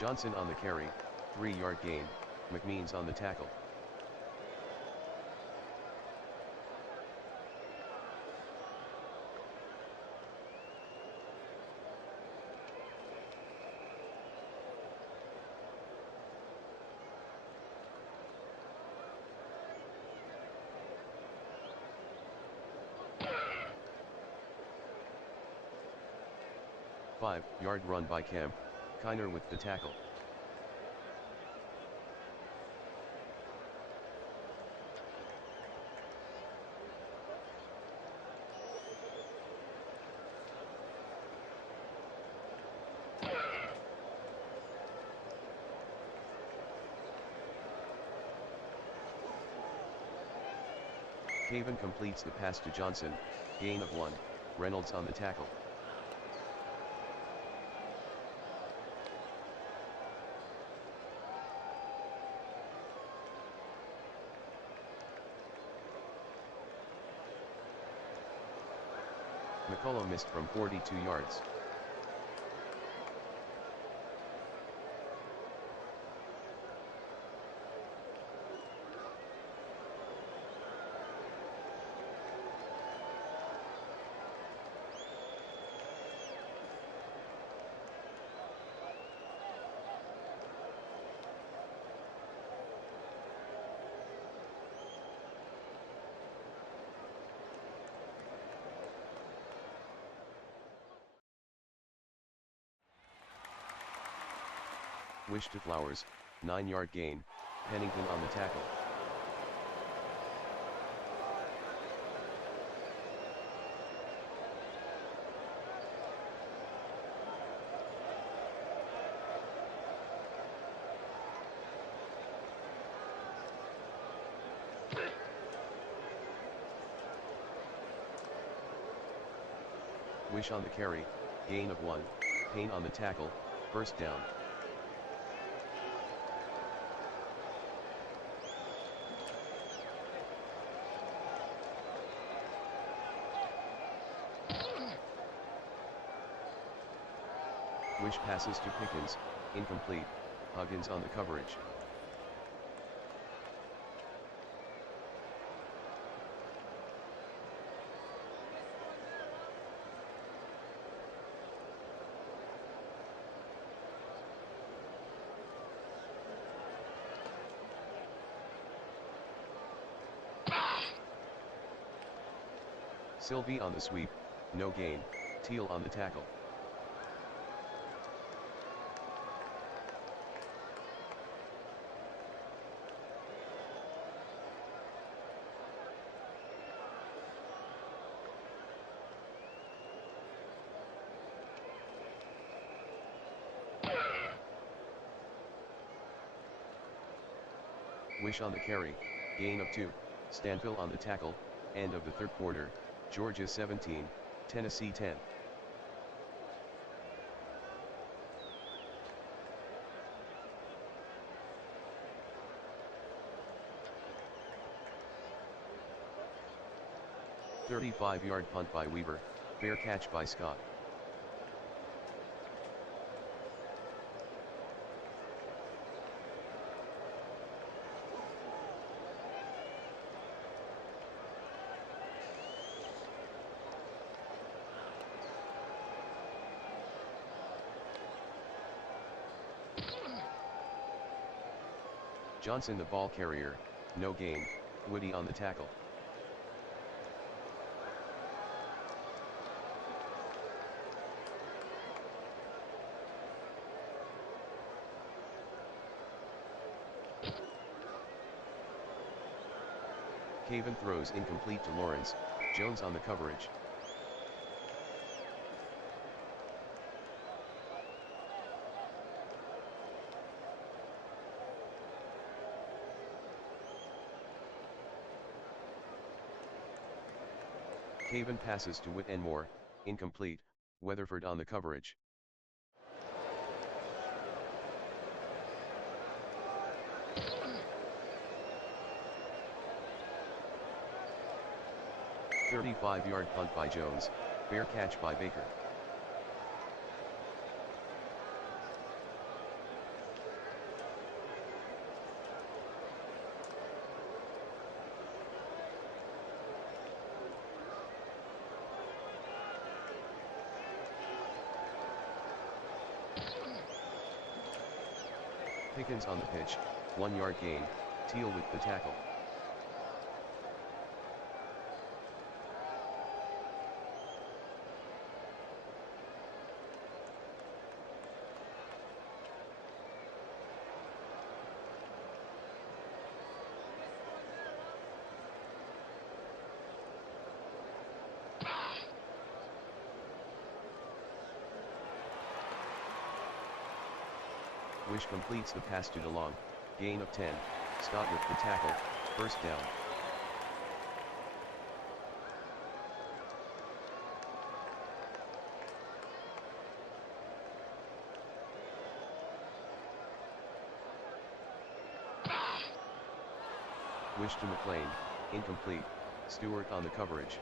Johnson on the carry, 3-yard gain, McMeans on the tackle. Five-yard run by Kemp, Kiner with the tackle. Caven completes the pass to Johnson, gain of 1, Reynolds on the tackle. McCullough missed from 42 yards. Wish to Flowers, 9-yard gain, Pennington on the tackle. Wish on the carry, gain of 1, Payne on the tackle, first down. Wish passes to Pickens, incomplete, Huggins on the coverage. Sylvie on the sweep, no gain, Teal on the tackle. Wish on the carry, gain of 2, Stanville on the tackle, end of the third quarter, Georgia 17, Tennessee 10. "35-yard punt by Weaver, fair catch by Scott. Johnson the ball carrier, no gain, Woody on the tackle. Caven throws incomplete to Lawrence, Jones on the coverage. Caven passes to Whittenmore, incomplete, Weatherford on the coverage. "35-yard punt by Jones, fair catch by Baker. Pickens on the pitch, 1-yard gain, Teal with the tackle. Wish completes the pass to DeLong, gain of 10, Scott with the tackle, first down. Wish to McLean, incomplete, Stewart on the coverage.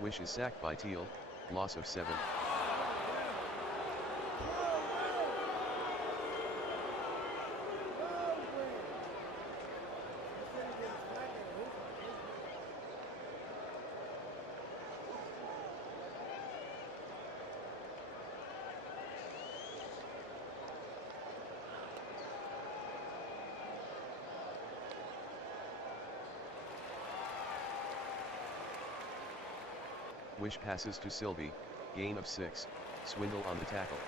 Wish is sacked by Teal, loss of 7. Wish passes to Sylvie, gain of 6, Swindle on the tackle.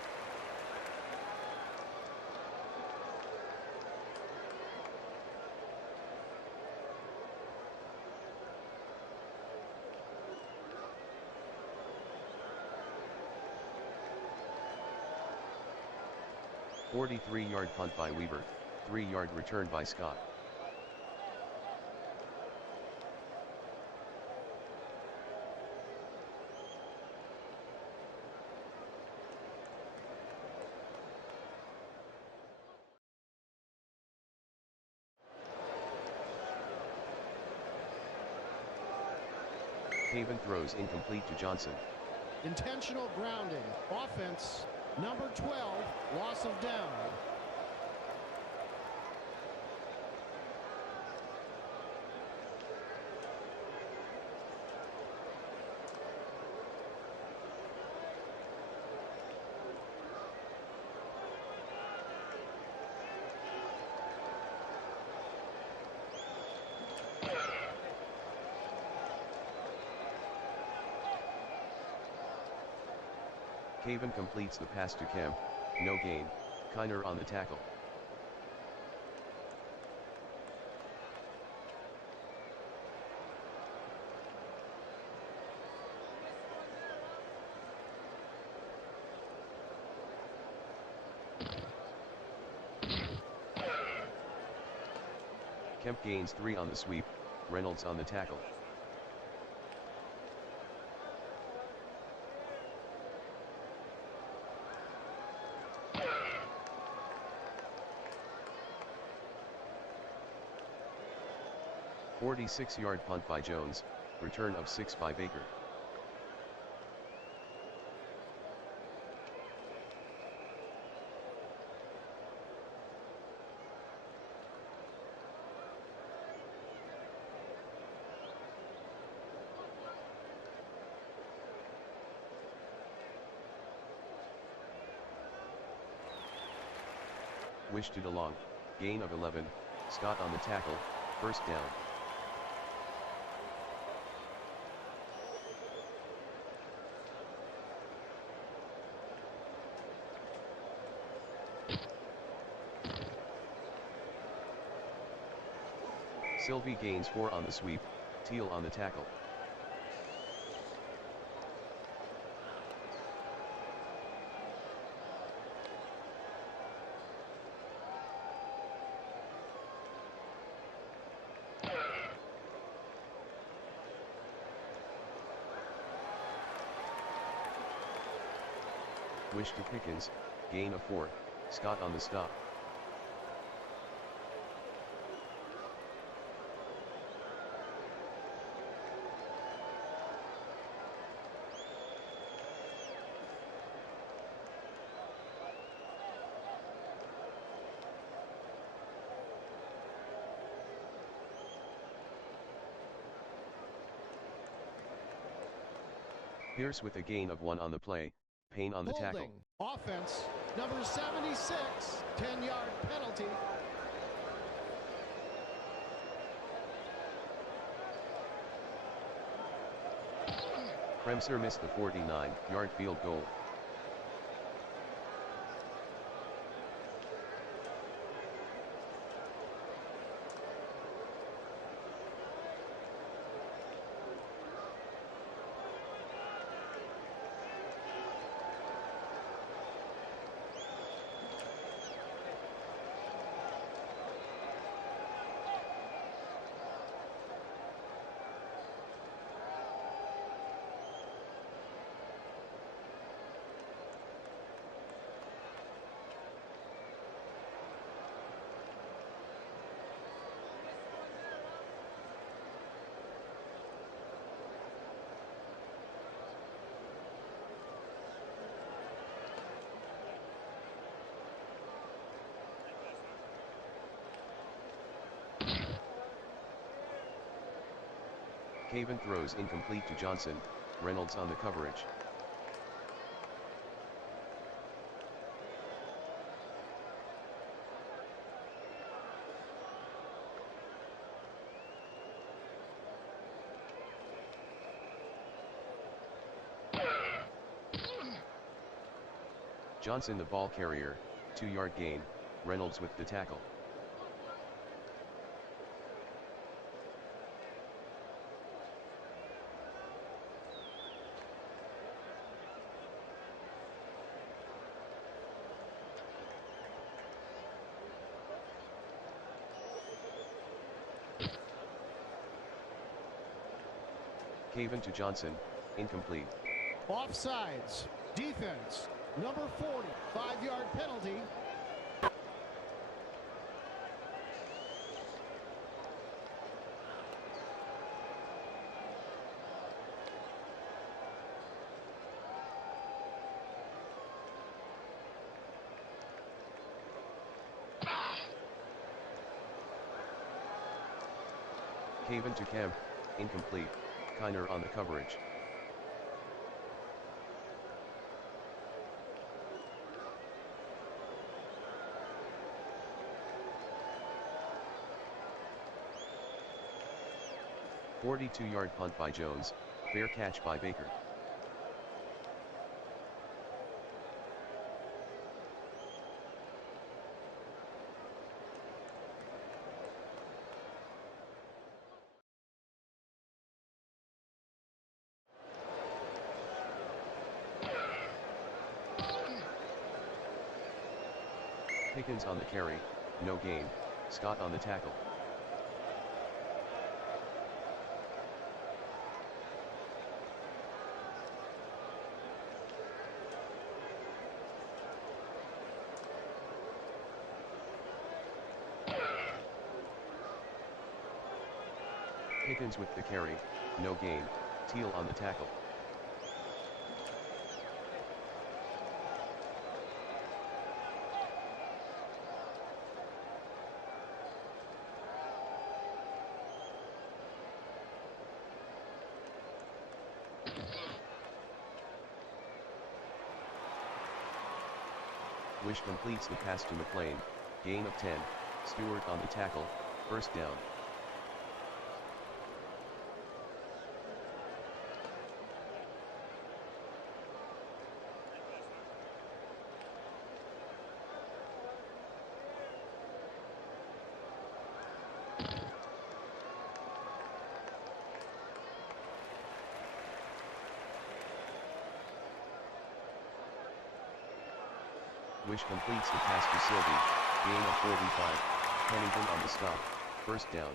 A 43-yard punt by Weaver, 3-yard return by Scott. Haven throws incomplete to Johnson. Intentional grounding. Offense, number 12, loss of down. Haven completes the pass to Kemp, no gain, Kiner on the tackle. Kemp gains 3 on the sweep, Reynolds on the tackle. A 46-yard punt by Jones, return of 6 by Baker. Wish to DeLong, gain of 11, Scott on the tackle, first down. Sylvie gains 4 on the sweep, Teal on the tackle. Wish to Pickens, gain of 4, Scott on the stop. Pierce with a gain of 1 on the play, Payne on the tackle. Holding. Offense, number 76, 10-yard penalty. Kremser missed the 49-yard field goal. Caven throws incomplete to Johnson, Reynolds on the coverage. Johnson the ball carrier, 2-yard gain, Reynolds with the tackle. Caven to Johnson, incomplete. Offsides. Defense, number 40, 5-yard penalty. Caven to Kemp, incomplete, Kiner on the coverage. "42-yard punt by Jones, fair catch by Baker." Pickens on the carry, no gain, Scott on the tackle. Pickens with the carry, no gain, Teal on the tackle. Wish completes the pass to McLean, gain of 10, Stewart on the tackle, first down. Wish completes the pass to Sylvie, gain of 45, Pennington on the stop, first down.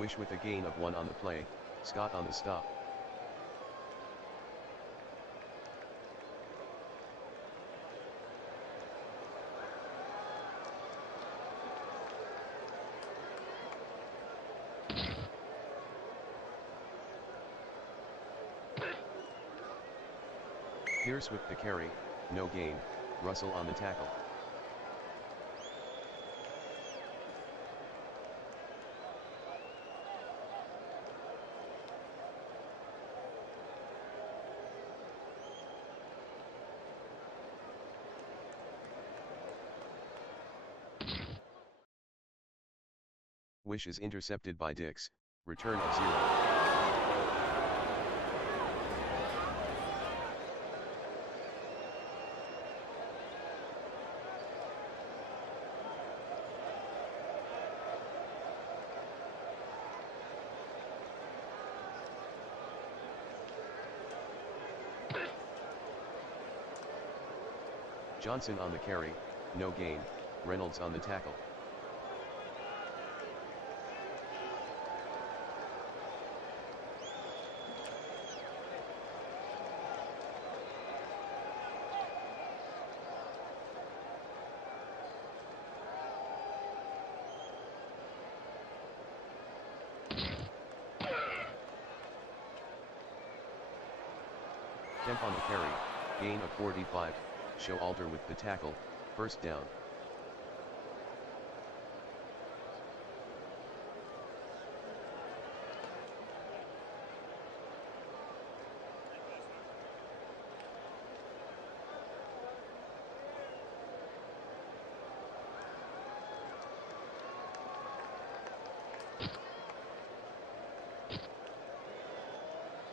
Wish with a gain of 1 on the play, Scott on the stop. Pierce with the carry, no gain, Russell on the tackle. Wish is intercepted by Dix, return of 0. Johnson on the carry, no gain, Reynolds on the tackle. Kemp on the carry, gain of 45, Showalter with the tackle, first down.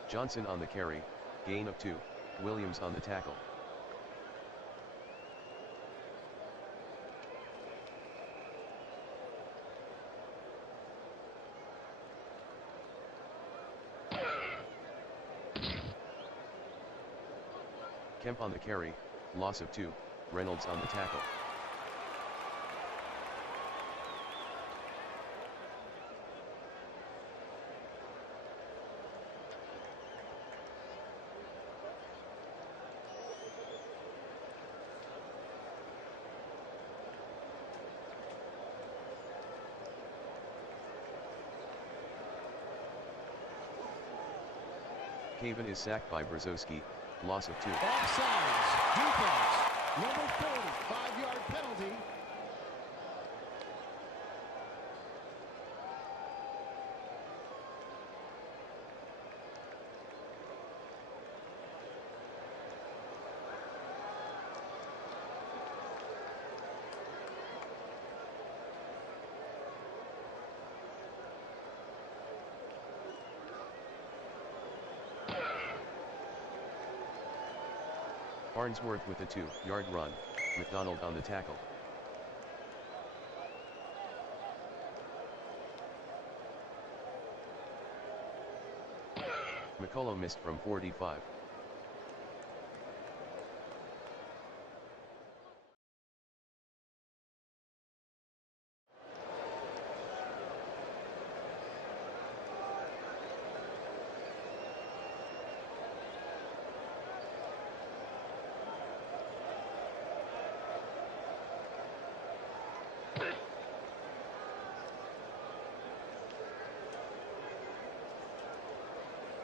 Johnson on the carry, gain of 2, Williams on the tackle. Kemp on the carry, loss of 2, Reynolds on the tackle. Caven is sacked by Brzezowski, loss of 2. Offsides, defense, number 40, 5-yard penalty. Farnsworth with a 2-yard run, McDonald on the tackle. McCullough missed from 45.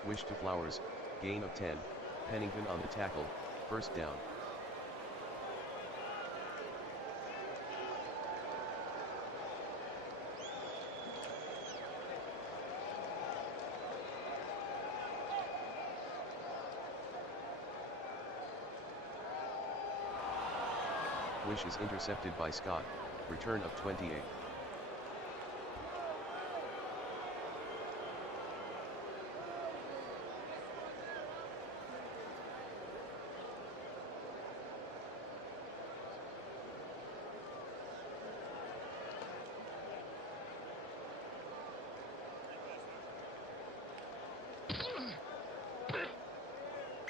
Wish to Flowers, gain of 10, Pennington on the tackle, first down. Wish is intercepted by Scott, return of 28.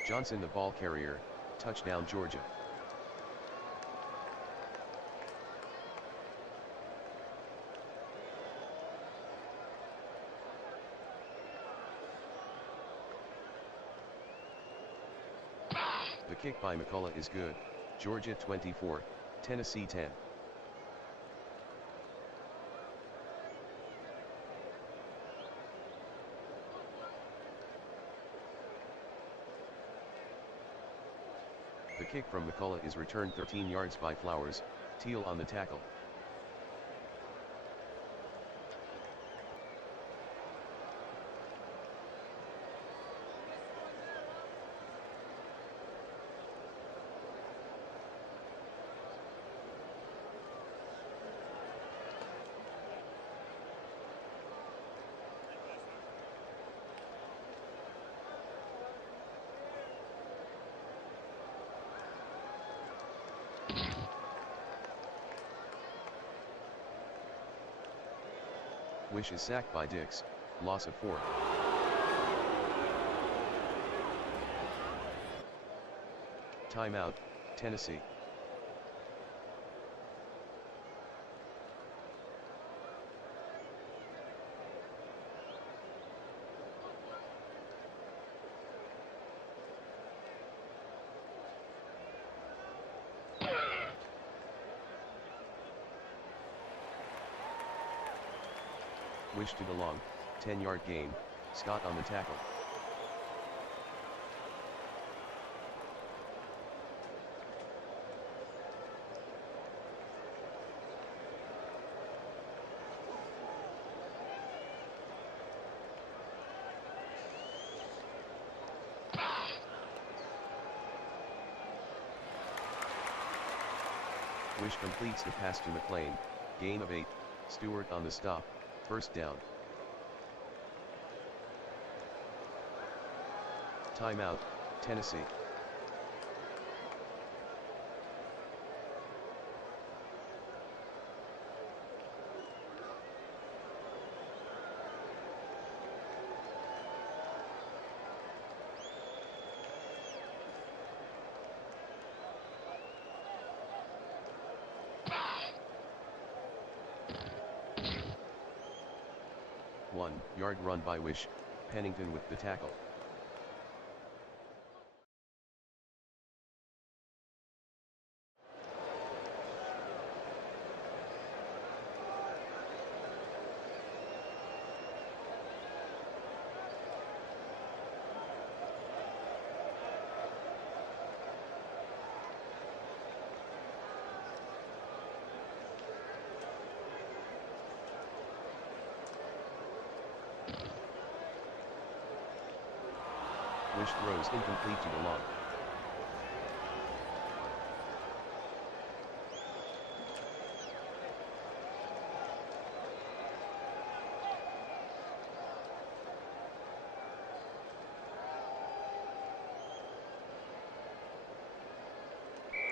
Johnson the ball carrier, touchdown Georgia. kick by McCullough is good. Georgia 24, Tennessee 10. The kick from McCullough is returned 13 yards by Flowers, Teal on the tackle. Wish is sacked by Dix, loss of 4. Timeout, Tennessee. Wish to the long, 10-yard gain, Scott on the tackle. Wish completes the pass to McLean, gain of 8, Stewart on the stop, first down. Timeout, Tennessee. One-yard run by Wish, Pennington with the tackle. Wish throws incomplete to the long.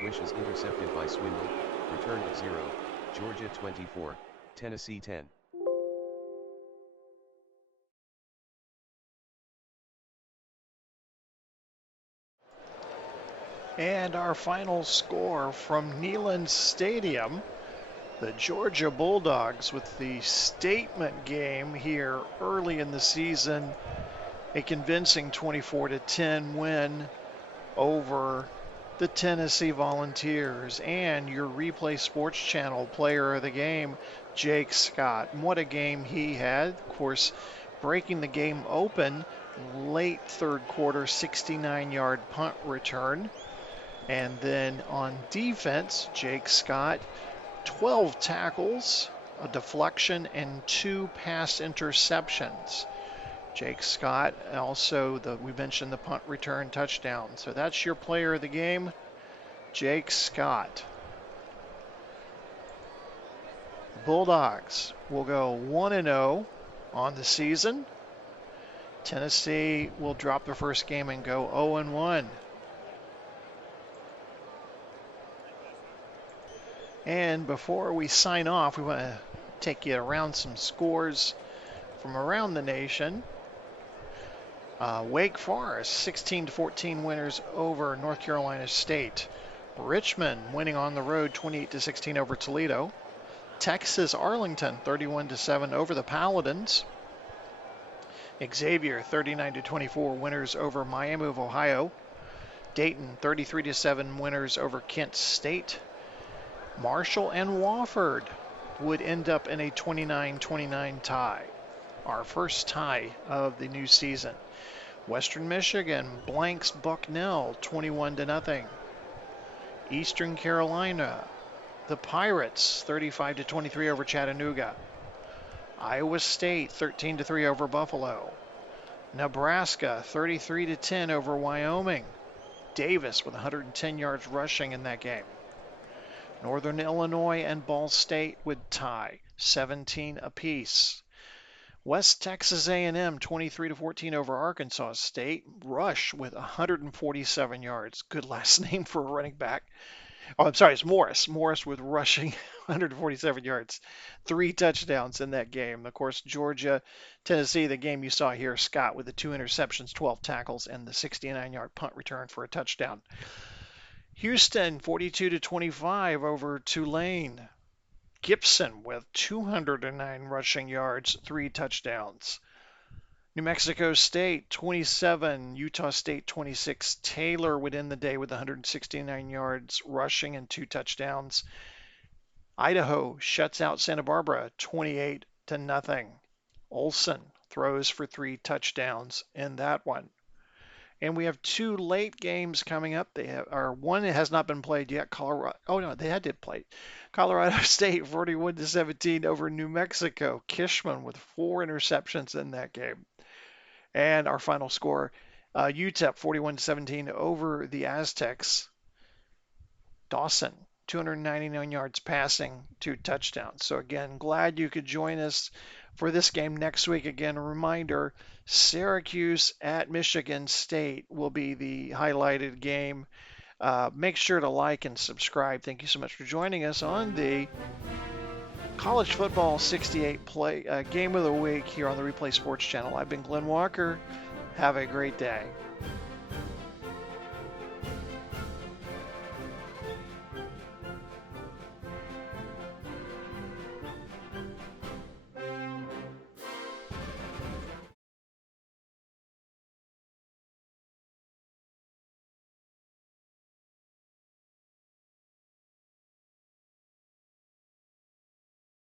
Wish is intercepted by Swindle, return of 0, Georgia 24, Tennessee 10. And our final score from Neyland Stadium, the Georgia Bulldogs with the statement game here early in the season, a convincing 24-10 win over the Tennessee Volunteers. And your Replay Sports Channel player of the game, Jake Scott. And what a game he had. Of course, breaking the game open late third quarter, 69-yard punt return. And then on defense, Jake Scott, 12 tackles, a deflection, and 2 pass interceptions. Jake Scott, also we mentioned the punt return touchdown. So that's your player of the game, Jake Scott. The Bulldogs will go 1-0 on the season. Tennessee will drop the first game and go 0-1. And before we sign off, we want to take you around some scores from around the nation. Wake Forest, 16-14 winners over North Carolina State. Richmond winning on the road, 28-16 over Toledo. Texas Arlington, 31-7 over the Paladins. Xavier, 39-24 winners over Miami of Ohio. Dayton 33-7 winners over Kent State. Marshall and Wofford would end up in a 29-29 tie. Our first tie of the new season. Western Michigan blanks Bucknell 21-0. Eastern Carolina, the Pirates 35-23 over Chattanooga. Iowa State 13-3 over Buffalo. Nebraska 33-10 over Wyoming. Davis with 110 yards rushing in that game. Northern Illinois and Ball State would tie 17 apiece. West Texas A&M 23-14 over Arkansas State. Rush with 147 yards. Good last name for a running back. Oh, I'm sorry, it's Morris. Morris with rushing 147 yards. 3 touchdowns in that game. Of course, Georgia, Tennessee, the game you saw here, Scott with the 2 interceptions, 12 tackles, and the 69-yard punt return for a touchdown. Houston 42-25 over Tulane. Gibson with 209 rushing yards, 3 touchdowns. New Mexico State 27, Utah State 26. Taylor would end the day with 169 yards rushing and 2 touchdowns. Idaho shuts out Santa Barbara 28-0. Olson throws for 3 touchdowns in that one. And we have 2 late games coming up. One has not been played yet. They did play. Colorado State 41-17 over New Mexico. Kishman with 4 interceptions in that game. And our final score, UTEP 41-17 over the Aztecs. Dawson, 299 yards passing, 2 touchdowns. So again, glad you could join us for this game next week. Again, a reminder, Syracuse at Michigan State will be the highlighted game. Make sure to like and subscribe. Thank you so much for joining us on the College Football 68 Game of the Week here on the Replay Sports Channel. I've been Glenn Walker. Have a great day.